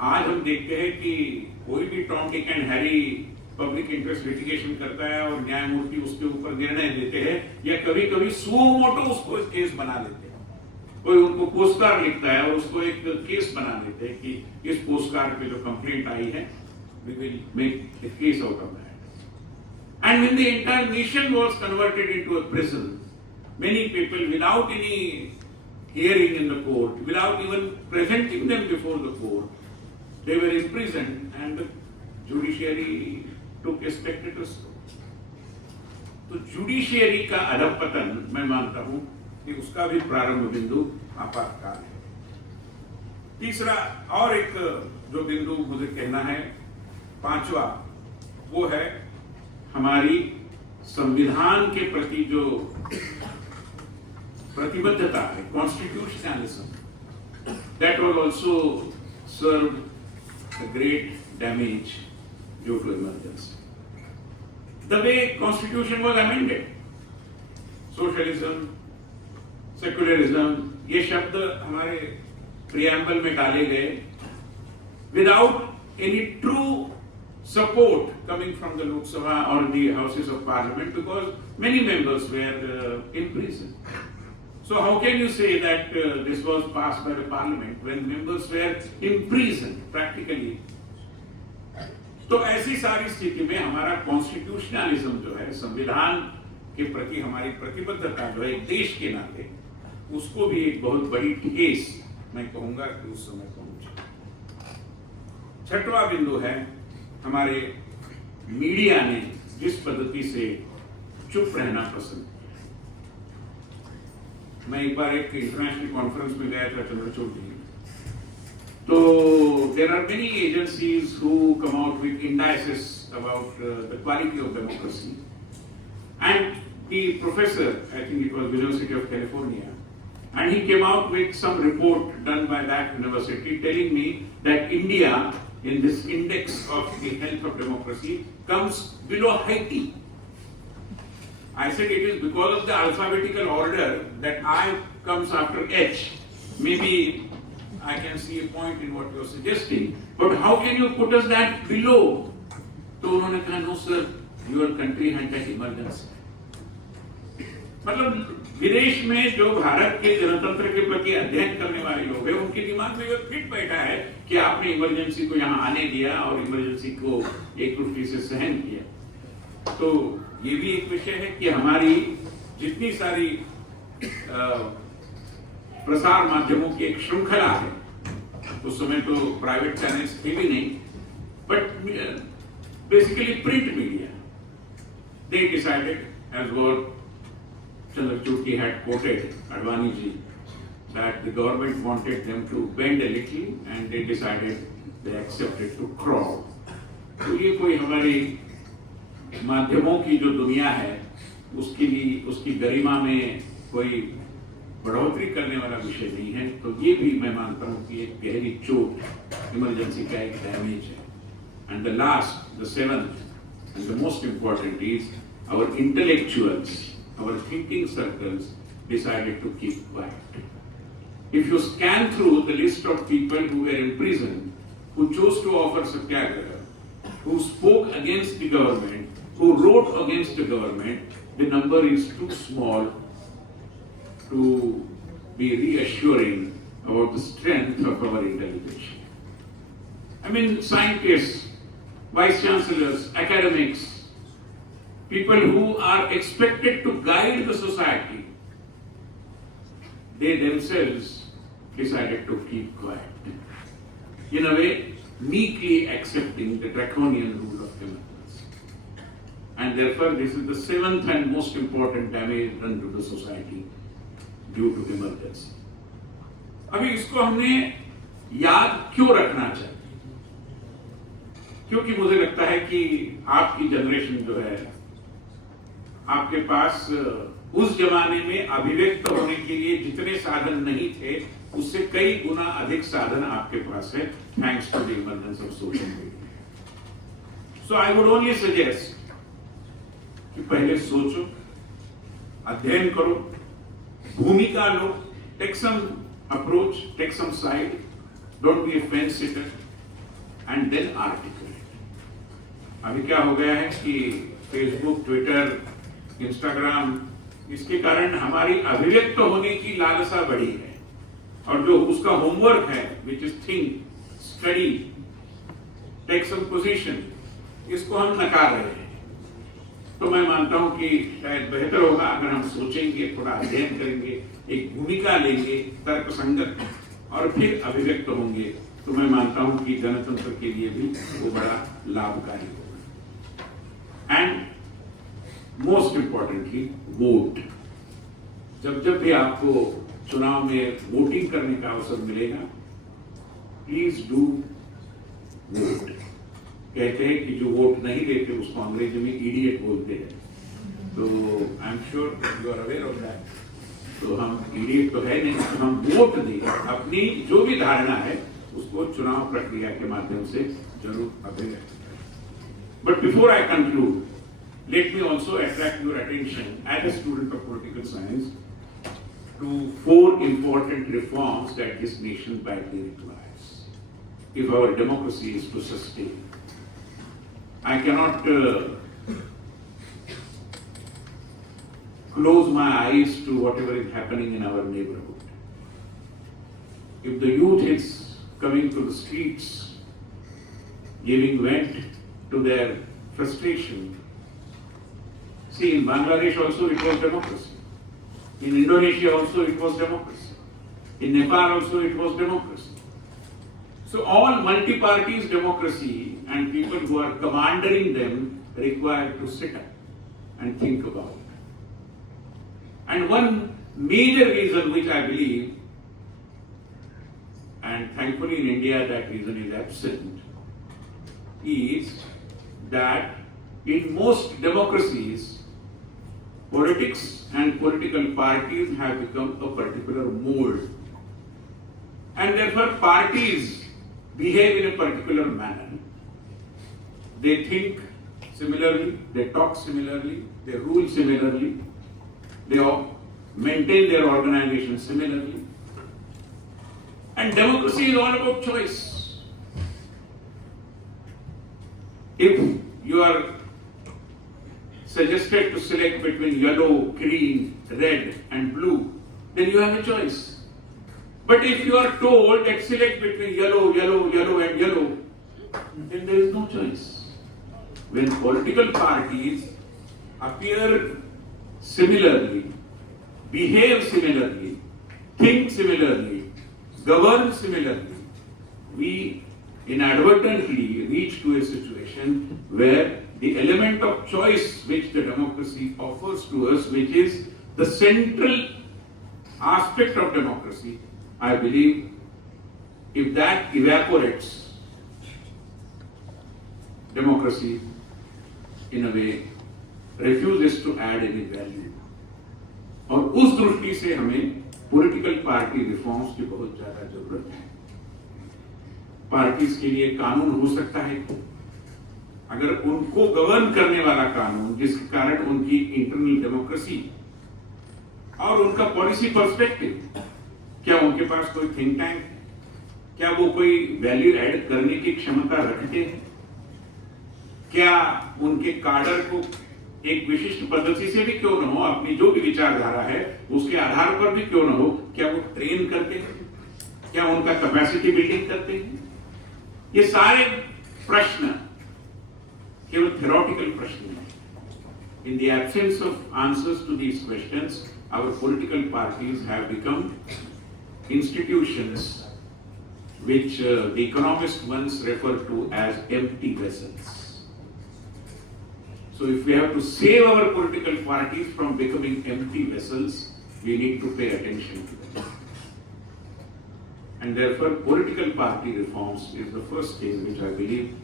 आज हम देखते हैं कि कोई भी Tom Dick and Harry public interest litigation करता है और न्यायमूर्ति उसके ऊपर निर्णय देते हैं, या कभी कभी सुओ मोटो उसको केस बना लेते हैं। कोई उनको पोस्टकार्ड लिखता है और उसको एक केस बना लेते हैं कि इस पोस्टकार्ड पे जो कंप्लेंट आई है, we will make a case out of that. And when the entire nation was converted into a prison, many people, without any hearing in the court, without even presenting them before the court, they were imprisoned and the judiciary took a spectator's role. तो judiciary का अधपतन, मैं मानता हूं कि उसका भी प्रारंभ बिंदु आपातकाल है। तीसरा और एक जो बिंदु मुझे कहना है, पांचवा, वो है हमारी संविधान के प्रति जो प्रतिबद्धता है, constitutionalism, that was also served a great damage due to emergency. The way constitution was amended, socialism, secularism, ये शब्द हमारे प्रियम्बल में डाले गए without any true support coming from the Lok Sabha or the houses of parliament because many members were in prison. So how can you say that this was passed by the parliament when members were imprisoned practically? तो ऐसी सारी स्थिति में हमारा constitutionalism जो है, संविधान के प्रति हमारी प्रतिबद्धता जो है देश के नाते, उसको भी एक बहुत बड़ी ठेस मैं कहूंगा कि उस समय पहुंची। छठवां बिंदु है हमारे मीडिया ने जिस पद्धति से चुप रहना पसंद किया। मैं एक बार एक इंटरनेशनल कॉन्फ्रेंस में गया था चंद्रचूर में, तो there are many agencies who come out with indices about the quality of democracy, and the professor, I think it was University of California, and he came out with some report done by that university telling me that India in this index of the health of democracy comes below Haiti. I said it is because of the alphabetical order that I comes after H. Maybe I can see a point in what you are suggesting, but how can you put us that below? तो उन्होंने कहा no sir, your country had that emergency. मतलब विदेश में जो भारत के जनतंत्र के प्रति अध्ययन करने वाले लोग हैं, उनके दिमाग में ये फिट बैठा है कि आपने इमरजेंसी को यहाँ आने दिया और इमरजेंसी को एक रूप से सहन किया। तो ये भी एक विषय है कि हमारी जितनी सारी प्रसार माध्यमों की एक श्रृंखला है, उस समय तो प्राइवेट चैनल्स थे भी नहीं, but basically print media, they decided, as what Chandrachur had quoted Advani ji, that the government wanted them to bend a little and they decided they accepted to crawl. तो ये कोई हमारी माध्यमों की जो दुनिया है उसकी भी उसकी गरिमा में कोई बढ़ोतरी करने वाला विषय नहीं है। तो ये भी मैं मानता हूँ कि एक गहरी चोट इमरजेंसी का एक डैमेज है। And the last, the seventh and the most important is our intellectuals, our thinking circles decided to keep quiet. If you scan through the list of people who were in prison, who chose to offer satyagraha, who spoke against the government, who wrote against the government, the number is too small to be reassuring about the strength of our intelligence. I mean, scientists, vice chancellors, academics, people who are expected to guide the society, they themselves decided to keep quiet. In a way, meekly accepting the draconian rule of democracy. And therefore, this is the seventh and most important damage done to the society due to emergency. अभी इसको हमने याद क्यों रखना चाहिए? क्योंकि मुझे लगता है कि आपकी जनरेशन जो है, आपके पास उस जमाने में अभिव्यक्त होने के लिए जितने साधन नहीं थे, उससे कई गुना अधिक साधन आपके पास है, thanks to the emergence of social media. So I would only suggest कि पहले सोचो, अध्ययन करो, भूमिका लो, take some approach, take some side, don't be a fence sitter and then articulate. अभी क्या हो गया है कि फेसबुक, ट्विटर, इंस्टाग्राम, इसके कारण हमारी अभिव्यक्त होने की लालसा बढ़ी है, और जो उसका होमवर्क है, which is think, study, take some position, इसको हम नकार रहे हैं। तो मैं मानता हूं कि शायद बेहतर होगा अगर हम सोचेंगे, थोड़ा अध्ययन करेंगे, एक भूमिका लेंगे तर्कसंगत, और फिर अभिव्यक्त होंगे, तो मैं मानता हूं कि गणतंत्र के लिए भी वो बड़ा लाभकारी होगा। And most importantly, vote. जब भी आपको चुनाव में वोटिंग करने का अवसर मिलेगा, प्लीज डू वोट। कहते हैं कि जो वोट नहीं देते उसको अंग्रेजी में इडियट बोलते हैं, तो I am sure you are aware of that. तो हम इडियट तो है नहीं, तो हम वोट दें, अपनी जो भी धारणा है उसको चुनाव प्रक्रिया के माध्यम से जरूर अभिव्यक्त करें। But before I conclude, let me also attract your attention as a student of political science to 4 important reforms that this nation badly requires if our democracy is to sustain. I cannot close my eyes to whatever is happening in our neighborhood. If the youth is coming to the streets, giving vent to their frustration. See, in Bangladesh also it was democracy. In Indonesia also it was democracy. In Nepal also it was democracy. So all multi-parties democracy and people who are commanding them require to sit up and think about it. And one major reason which I believe, and thankfully in India that reason is absent, is that in most democracies, politics and political parties have become a particular mold. And therefore parties behave in a particular manner. They think similarly, they talk similarly, they rule similarly, they maintain their organization similarly. And democracy is all about choice. If you are suggested to select between yellow, green, red and blue, then you have a choice. But if you are told that select between yellow, yellow, yellow and yellow, then there is no choice. When political parties appear similarly, behave similarly, think similarly, govern similarly, we inadvertently reach to a situation where the element of choice which the democracy offers to us, which is the central aspect of democracy, I believe if that evaporates, democracy in a way refuses to add any value. और उस दृष्टि से हमें political party reforms की बहुत ज्यादा जरूरत है। पार्टीज के लिए कानून हो सकता है, अगर उनको गवर्न करने वाला कानून जिसके कारण उनकी इंटरनल डेमोक्रेसी और उनका पॉलिसी पर्सपेक्टिव, क्या उनके पास कोई थिंक टैंक, क्या वो कोई वैल्यू ऐड करने की क्षमता रखते हैं, क्या उनके काडर को एक विशिष्ट पद्धति से भी क्यों न हो, अपनी जो भी विचारधारा है उसके आधार पर भी क्यों न हो, क्या वो ट्रेन करते हैं, क्या उनका कैपेसिटी बिल्डिंग करते हैं? ये सारे प्रश्न केवल थ्योरेटिकल प्रश्न हैं. In the absence of answers to these questions, our political parties have become institutions which the economists once referred to as empty vessels. So if we have to save our political parties from becoming empty vessels, we need to pay attention to them. And therefore, political party reforms is the first thing which I believe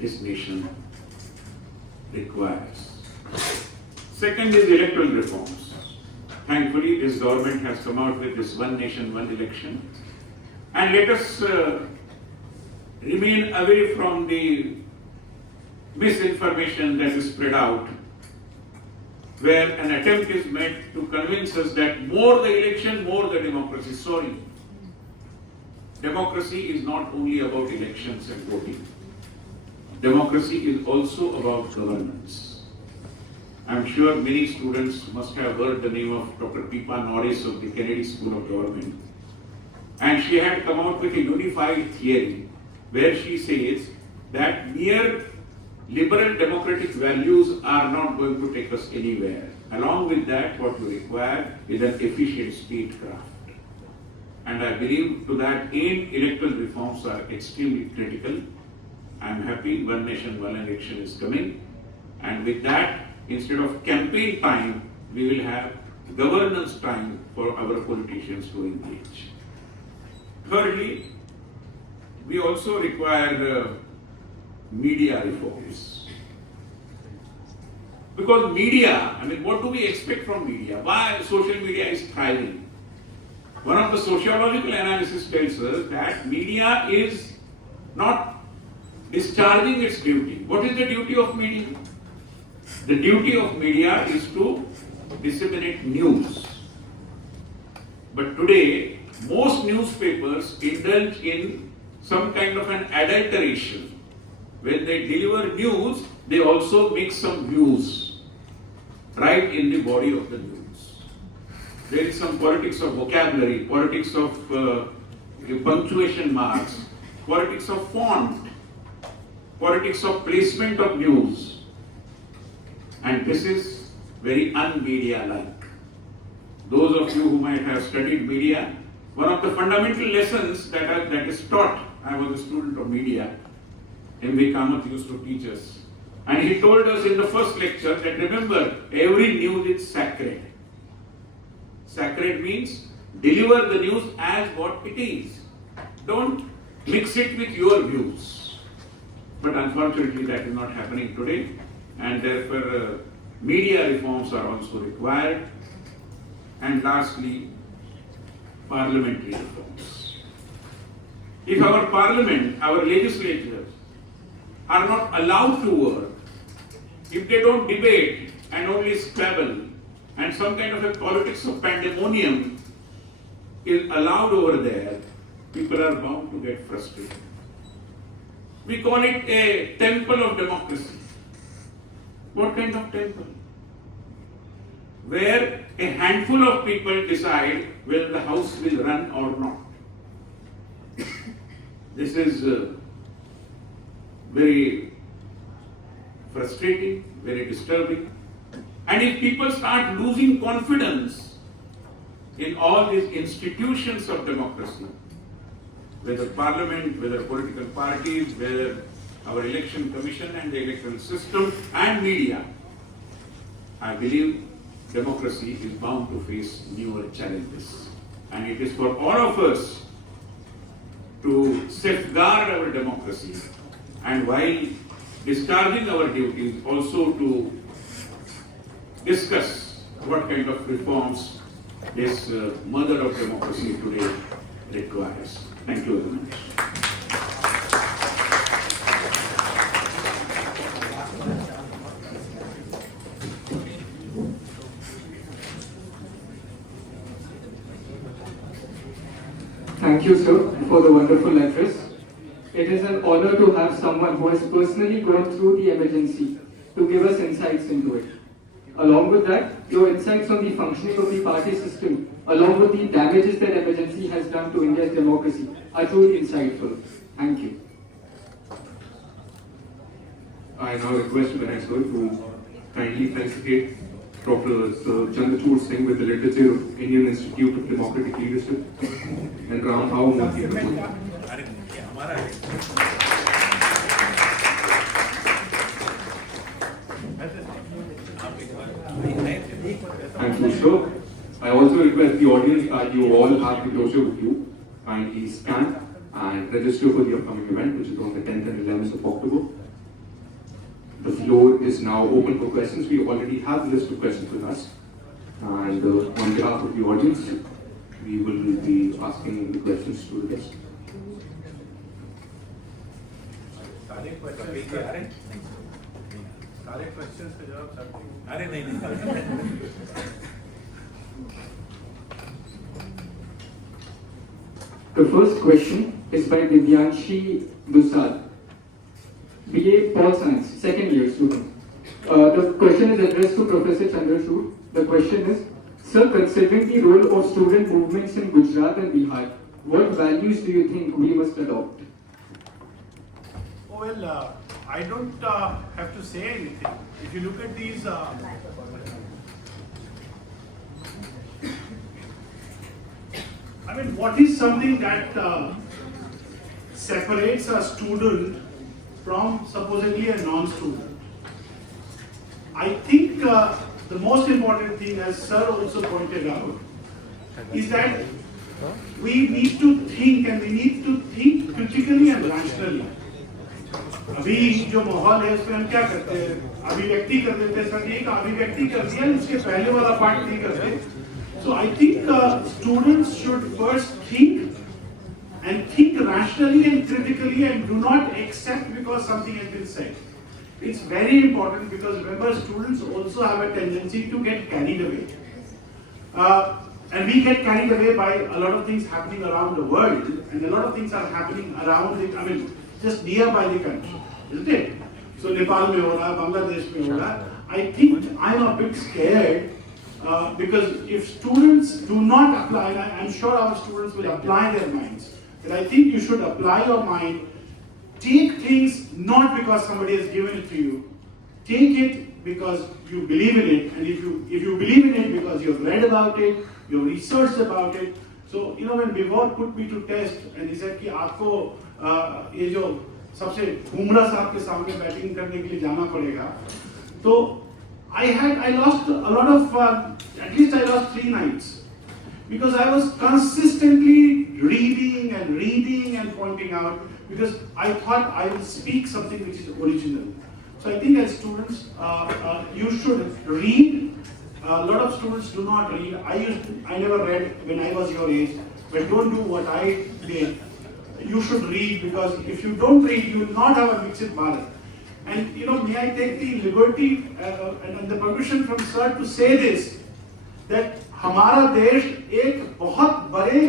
this nation requires. Second is electoral reforms. Thankfully, this government has come out with this one nation, one election. And let us remain away from the misinformation that is spread out, where an attempt is made to convince us that more the election, more the democracy. Sorry. Democracy is not only about elections and voting. Democracy is also about governance. I'm sure many students must have heard the name of Dr. Pippa Norris of the Kennedy School of Government. And she had come out with a unified theory where she says that mere liberal democratic values are not going to take us anywhere. Along with that, what we require is an efficient statecraft. And I believe to that aim, electoral reforms are extremely critical. I'm happy one nation, one election is coming. And with that, instead of campaign time, we will have governance time for our politicians to engage. Thirdly, we also require media reforms. Because media, I mean, what do we expect from media? Why social media is thriving? One of the sociological analysis tells us that media is not discharging its duty. What is the duty of media? The duty of media is to disseminate news. But today, most newspapers indulge in some kind of an adulteration. When they deliver news, they also mix some views right in the body of the news. There is some politics of vocabulary, politics of punctuation marks, politics of font, politics of placement of news. And this is very un-media-like. Those of you who might have studied media, one of the fundamental lessons that is taught, I was a student of media, M.V. Kamath used to teach us. And he told us in the first lecture that remember, every news is sacred. Sacred means deliver the news as what it is. Don't mix it with your views. But unfortunately that is not happening today, and therefore media reforms are also required. And lastly, parliamentary reforms. If our parliament, our legislatures are not allowed to work, if they don't debate and only squabble, and some kind of a politics of pandemonium is allowed over there, people are bound to get frustrated. We call it a temple of democracy. What kind of temple? Where a handful of people decide whether the house will run or not. This is very frustrating, very disturbing. And if people start losing confidence in all these institutions of democracy, whether parliament, whether political parties, whether our election commission and the electoral system and media, I believe democracy is bound to face newer challenges. And it is for all of us to safeguard our democracy, and while discharging our duties, also to discuss what kind of reforms this mother of democracy today requires. Thank you very much. Thank you, sir, for the wonderful address. It is an honor to have someone who has personally gone through the emergency to give us insights into it. Along with that, your insights on the functioning of the party system, along with the damages that emergency has done to India's democracy, are truly insightful. Thank you. I now request Vinay sir to kindly felicitate Dr. Chandrachur Singh with the literature of Indian Institute of Democratic Leadership and Ram Bhao Murthy. Thank you, sir. I also request the audience that you all have the brochure with you. Kindly scan and register for the upcoming event, which is on the 10th and 11th of October. The floor is now open for questions. We already have a list of questions with us. And on behalf of the audience, we will be asking the questions to the guests. The first question is by Divyanshi Dusad, BA Pol Science, second year student. The question is addressed to Professor Chandrachur. The question is, sir, considering the role of student movements in Gujarat and Bihar, what values do you think we must adopt? Well, I don't have to say anything. If you look at these, I mean, what is something that separates a student from supposedly a non-student? I think the most important thing, as Sir also pointed out, is that we need to think, and we need to think critically and rationally. अभी जो माहौल है उसमें हम क्या करते हैं, अभिव्यक्ति कर देते हैं, सर एक अभिव्यक्ति कर दिया, उसके पहले वाला पार्ट नहीं करते. So I think students should first think and think rationally and critically and do not accept because something has been said. It's very important because remember, students also have a tendency to get carried away. And we get carried away by a lot of things happening around the world, and a lot of things are happening around it, I mean, just nearby the country, isn't it? So Nepal में हो रहा है, बांग्लादेश में हो रहा है. I think I'm a bit scared because if students do not apply, and I'm sure our students will apply their minds, but I think you should apply your mind. Take things not because somebody has given it to you. Take it because you believe in it, and if you believe in it because you've read about it, you've researched about it. So you know when Vibhor put me to test and he said कि आपको ये जो सबसे बुमराह साहब के सामने batting करने के लिए जाना पड़ेगा, तो I lost a lot of at least I lost 3 nights because I was consistently reading and pointing out because I thought I will speak something which is original. So I think as students, you should read. A lot of students do not read. I never read when I was your age, but don't do what I did. You should read because if you don't read, you will not have a mixed Bharat. And you know, may I take the liberty and the permission from sir to say this, that हमारा देश एक बहुत बड़े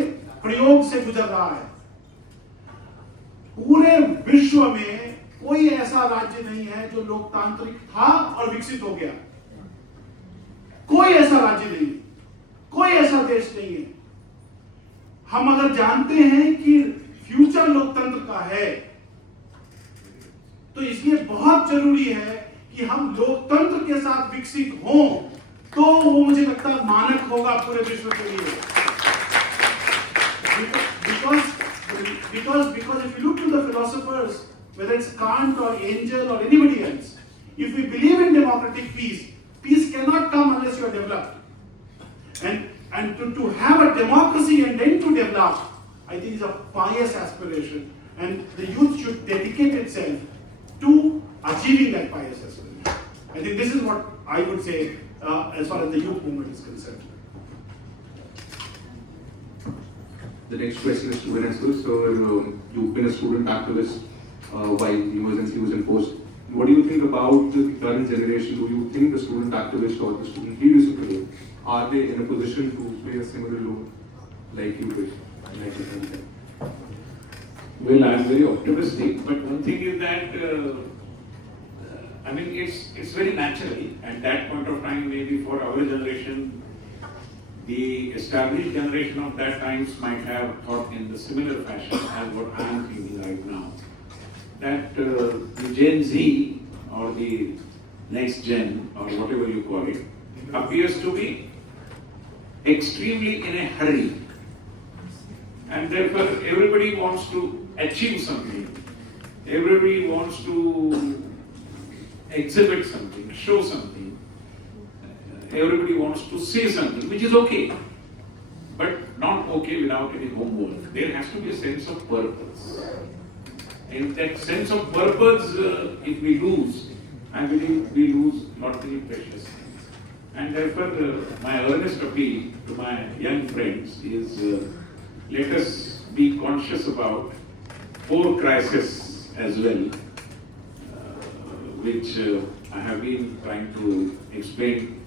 प्रयोग से गुजर रहा है. पूरे विश्व में कोई ऐसा राज्य नहीं है जो लोकतांत्रिक था और विकसित हो गया. कोई ऐसा राज्य नहीं, कोई ऐसा देश नहीं है. हम अगर जानते हैं कि फ्यूचर लोकतंत्र का है, तो इसलिए बहुत जरूरी है कि हम लोकतंत्र के साथ विकसित हों, तो वो मुझे लगता है मानक होगा पूरे विश्व के लिए. Because if you look to the philosophers, whether it's Kant or Angel or anybody else, if we believe in democratic peace, peace cannot come unless you are developed. And to have a democracy and then to develop, I think is a pious aspiration, and the youth should dedicate itself to achieving that pious aspiration. I think this is what I would say as far as the youth movement is concerned. The next question is to Vinay sir. So you've been a student activist while the emergency was enforced. What do you think about the current generation? Do you think the student activists or the student leaders of today, are they in a position to play a similar role like you did? Well, I am very optimistic, but one thing is that I mean it's very natural. At that point of time, maybe for our generation, the established generation of that times might have thought in the similar fashion as what I am thinking right now. That the Gen Z or the next gen or whatever you call it appears to be extremely in a hurry, and therefore everybody wants to achieve something, everybody wants to exhibit something, show something, everybody wants to say something, which is okay, but not okay without any homework. There has to be a sense of purpose. In that sense of purpose, if we lose, I believe we lose not many precious things. And therefore, my earnest appeal to my young friends is let us be conscious about 4 crises as well, which I have been trying to explain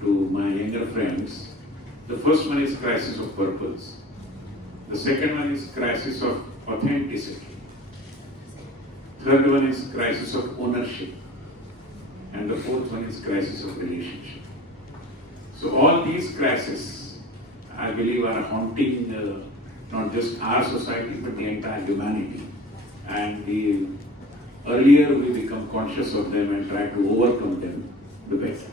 to my younger friends. The first one is crisis of purpose. The second one is crisis of authenticity. Third one is crisis of ownership. And the fourth one is crisis of relationship. So all these crises, I believe, are haunting not just our society, but the entire humanity. And the earlier we become conscious of them and try to overcome them, the better.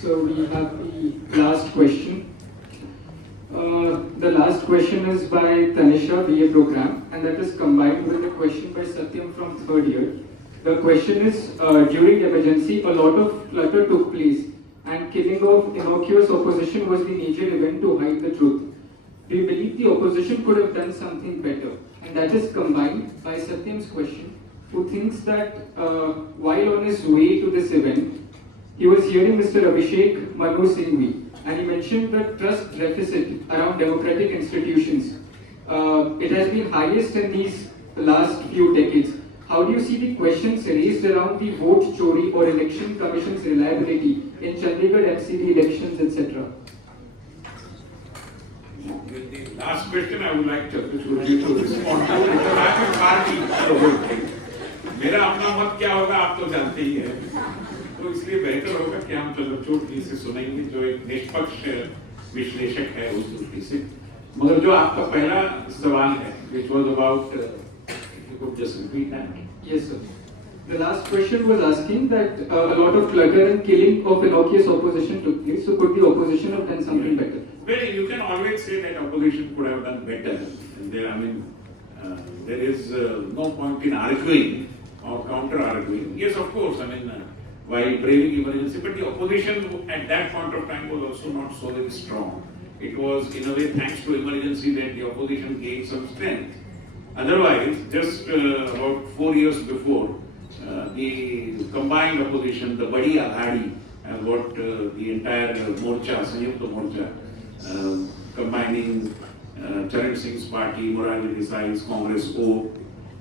So we have the last question. The last question is by Tanisha, BA program, and that is combined with a question by Satyam from 3rd year. The question is, during emergency, a lot of clutter took place, and killing of innocuous opposition was the major event to hide the truth. We believe the opposition could have done something better, and that is combined by Satyam's question, who thinks that while on his way to this event, he was hearing Mr. Abhishek Manu Singhvi, and he mentioned the trust deficit around democratic institutions. It has been highest in these last few decades. How do you see the questions raised around the vote chori or election commission's reliability in Chandrachur MCD elections, etc.? with the last question, I would like Chandrachur ji to respond to because I am party the whole thing. मेरा अपना मत क्या होगा आप तो जानते ही हैं, तो इसलिए बेहतर होगा कि हम चंद्रचूड़ जी से सुनेंगे जो एक निष्पक्ष विश्लेषक है उस दृष्टि से। मगर जो आपका पहला सवाल है, which was about, if you could just repeat that. Yes, sir. The last question was asking that a lot of clutter and killing of innocuous opposition took place. So could the opposition have done something better? Well, you can always say that opposition could have done better. And there, I mean, there is no point in arguing or counter-arguing. Yes, of course, I mean, while braving emergency, but the opposition at that point of time was also not so very strong. It was, in a way, thanks to emergency that the opposition gained some strength. Otherwise, just about 4 years before, the combined opposition, the Badi Aghadi, what the entire Morcha, Sanyukta Morcha, combining Charan Singh's party, Morali Desai's Congress O,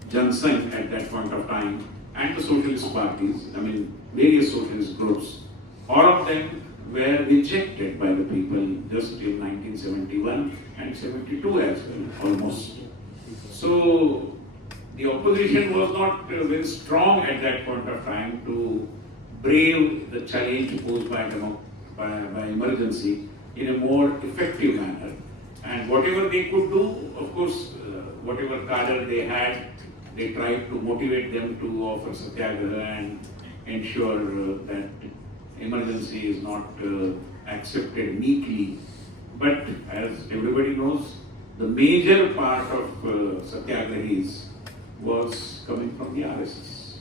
Jan Sangh at that point of time, and the socialist parties, I mean various socialist groups, all of them were rejected by the people just in 1971 and 72 as well, almost. So the opposition was not very strong at that point of time to brave the challenge posed by emergency in a more effective manner. And whatever they could do, of course, whatever cadre they had, they tried to motivate them to offer satyagraha and ensure that emergency is not accepted meekly. But as everybody knows, the major part of satyagrahis was coming from the RSS.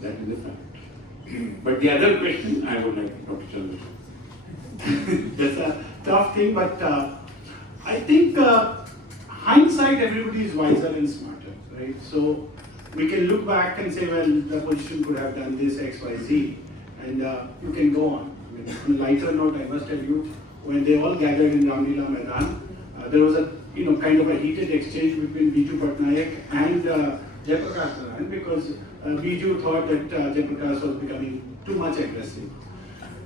That is a fact. But the other question, I would like Dr. Chandrachur. That's a tough thing, but I think hindsight, everybody is wiser and smarter, right? So we can look back and say, well, the opposition could have done this, X, Y, Z, and you can go on. I mean, on a lighter note, I must tell you, when they all gathered in Ramlila Maidan, there was a kind of a heated exchange between Biju Patnaik and Jayaprakash Narayan because Biju thought that Jayaprakash was becoming too much aggressive.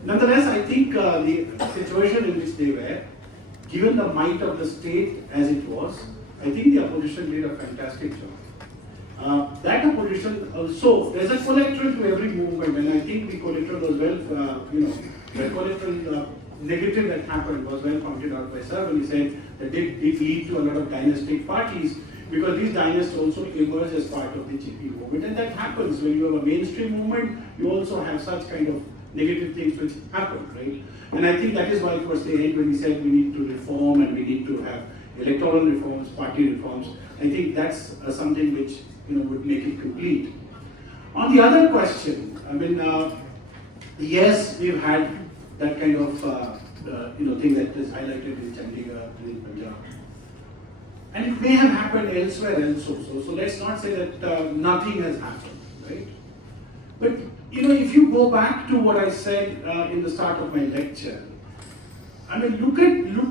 Nonetheless, I think the situation in which they were, given the might of the state as it was, I think the opposition did a fantastic job. That opposition also, there's a collateral to every movement, and I think the collateral was well, the collateral negative that happened was well pointed out by Sir when he said that it did lead to a lot of dynastic parties because these dynasts also emerge as part of the GP movement, and that happens when you have a mainstream movement. You also have such kind of negative things which happen, right? And I think that is why towards the end when he said we need to reform and we need to have electoral reforms, party reforms, I think that's something which would make it complete. On the other question, I mean, yes, we've had that kind of thing that is highlighted in Chandigarh, in Punjab. And it may have happened elsewhere also. So let's not say that nothing has happened, right? But if you go back to what I said in the start of my lecture, I mean, look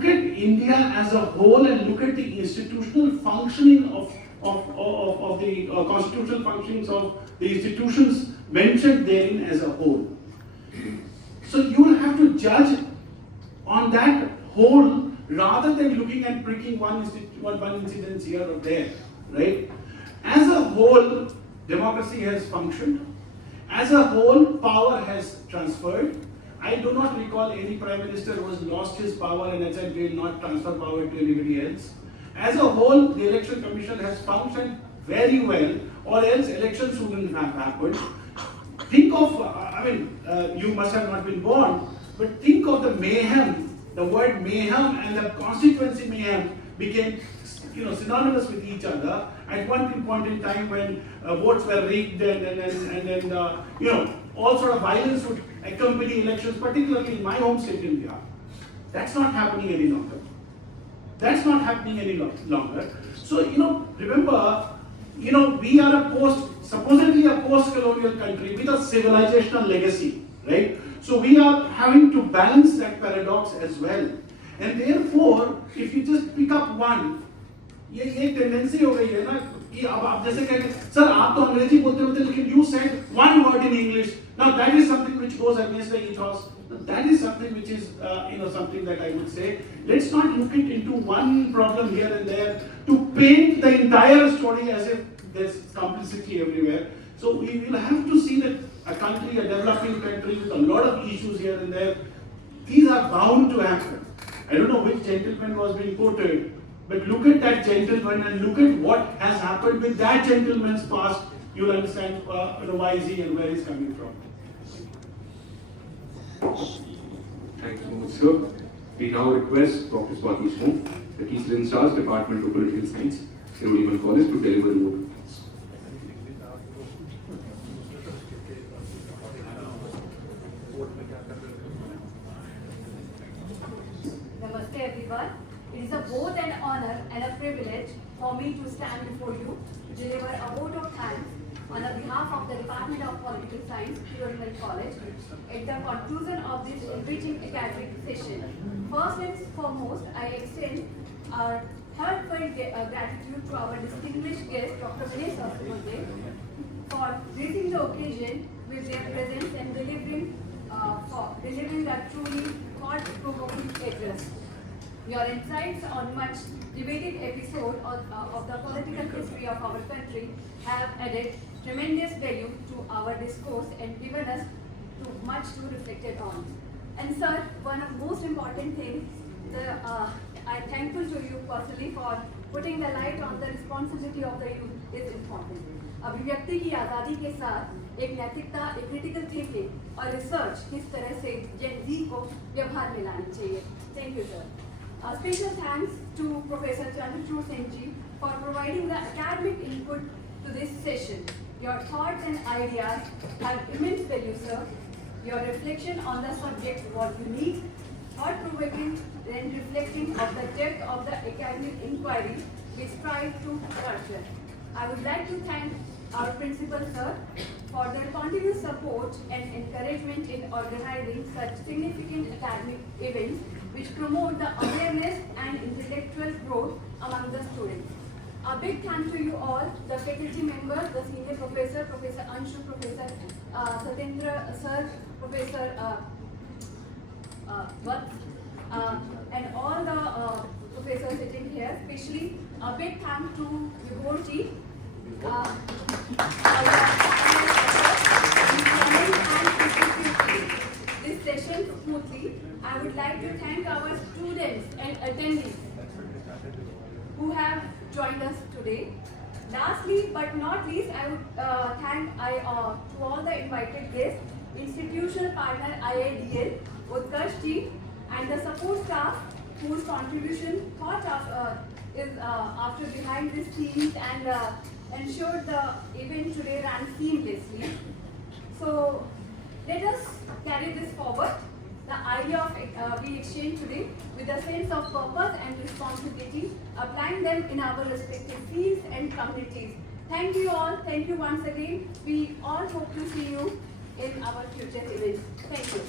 at India as a whole and look at the institutional functioning of the constitutional functionings of the institutions mentioned therein as a whole. So you will have to judge on that whole rather than looking at pricking one incident here or there, right? As a whole, democracy has functioned. As a whole, power has transferred. I do not recall any prime minister who has lost his power and said we will not transfer power to anybody else. As a whole, the election commission has functioned very well, or else elections wouldn't have happened. Think of, you must have not been born, but think of the mayhem, the word mayhem and the constituency mayhem became synonymous with each other at one point in time when votes were rigged and all sort of violence would accompany elections, particularly in my home state, India. That's not happening any longer. That's not happening any longer. So, remember, we are supposedly a post-colonial country with a civilizational legacy, right? So we are having to balance that paradox as well. And therefore, if you just pick up one, ये tendency हो गई है ना कि अब आप जैसे कहते हैं सर आप तो अंग्रेजी बोलते होते लेकिन you said one word in English. Now that is something which goes against the ethos That is something which is, something that I would say. Let's not look it into one problem here and there to paint the entire story as if there's complicity everywhere. So we will have to see that a country, a developing country with a lot of issues here and there, these are bound to happen. I don't know which gentleman was being quoted, but look at that gentleman and look at what has happened with that gentleman's past. You'll understand why is he and where he's coming from. Thank you so much, sir. We now request Dr. Swati Soam, the teacher in charge, Department of Political Science, Kirori Mal College, to deliver the vote. Namaste everyone. It is a both an honor and a privilege for me to stand before you to deliver a vote of thanks on the behalf of the Department of Political Science, Kirori Mal College, at the conclusion of this enriching academic session. First and foremost, I extend our heartfelt gratitude to our distinguished guest, Dr. Vinay Sahasrabuddhe, for gracing the occasion with their presence and delivering a truly thought-provoking address. Your insights on much debated episode of the political history of our country have added tremendous value to our discourse and given us much to reflect on. And sir, one of the most important things, I'm thankful to you personally for putting the light on the responsibility of the youth is important. अभिव्यक्ति की आज़ादी के साथ एक नैतिकता, एक critical thinking और research किस तरह से जेन ज़ी को व्यवहार में लानी चाहिए. Thank you, sir. Special thanks to Professor Chandrachur Singh ji for providing the academic input to this session. Your thoughts and ideas have immense value, sir. Your reflection on the subject was unique, thought-provoking, and reflecting of the depth of the academic inquiry we strive to nurture. I would like to thank our principal, sir, for their continuous support and encouragement in organizing such significant academic events which promote the awareness and intellectual growth among the students. A big thank to you all, the faculty members, the senior professor, Professor Anshu, Professor Satendra, sir, Professor Vats, and all the professors sitting here. Especially a big thank to Vibhor ji, this session smoothly. I would like to thank our students and attendees who have joined us today. Lastly, but not least, I would thank to all the invited guests, institutional partner IIDL, Utkarsh ji, and the support staff whose contribution is after behind the scenes and ensured the event today ran seamlessly. So let us carry this forward, the idea of we exchange today with a sense of purpose and responsibility, applying them in our respective fields and communities. Thank you all. Thank you once again. We all hope to see you in our future events. Thank you.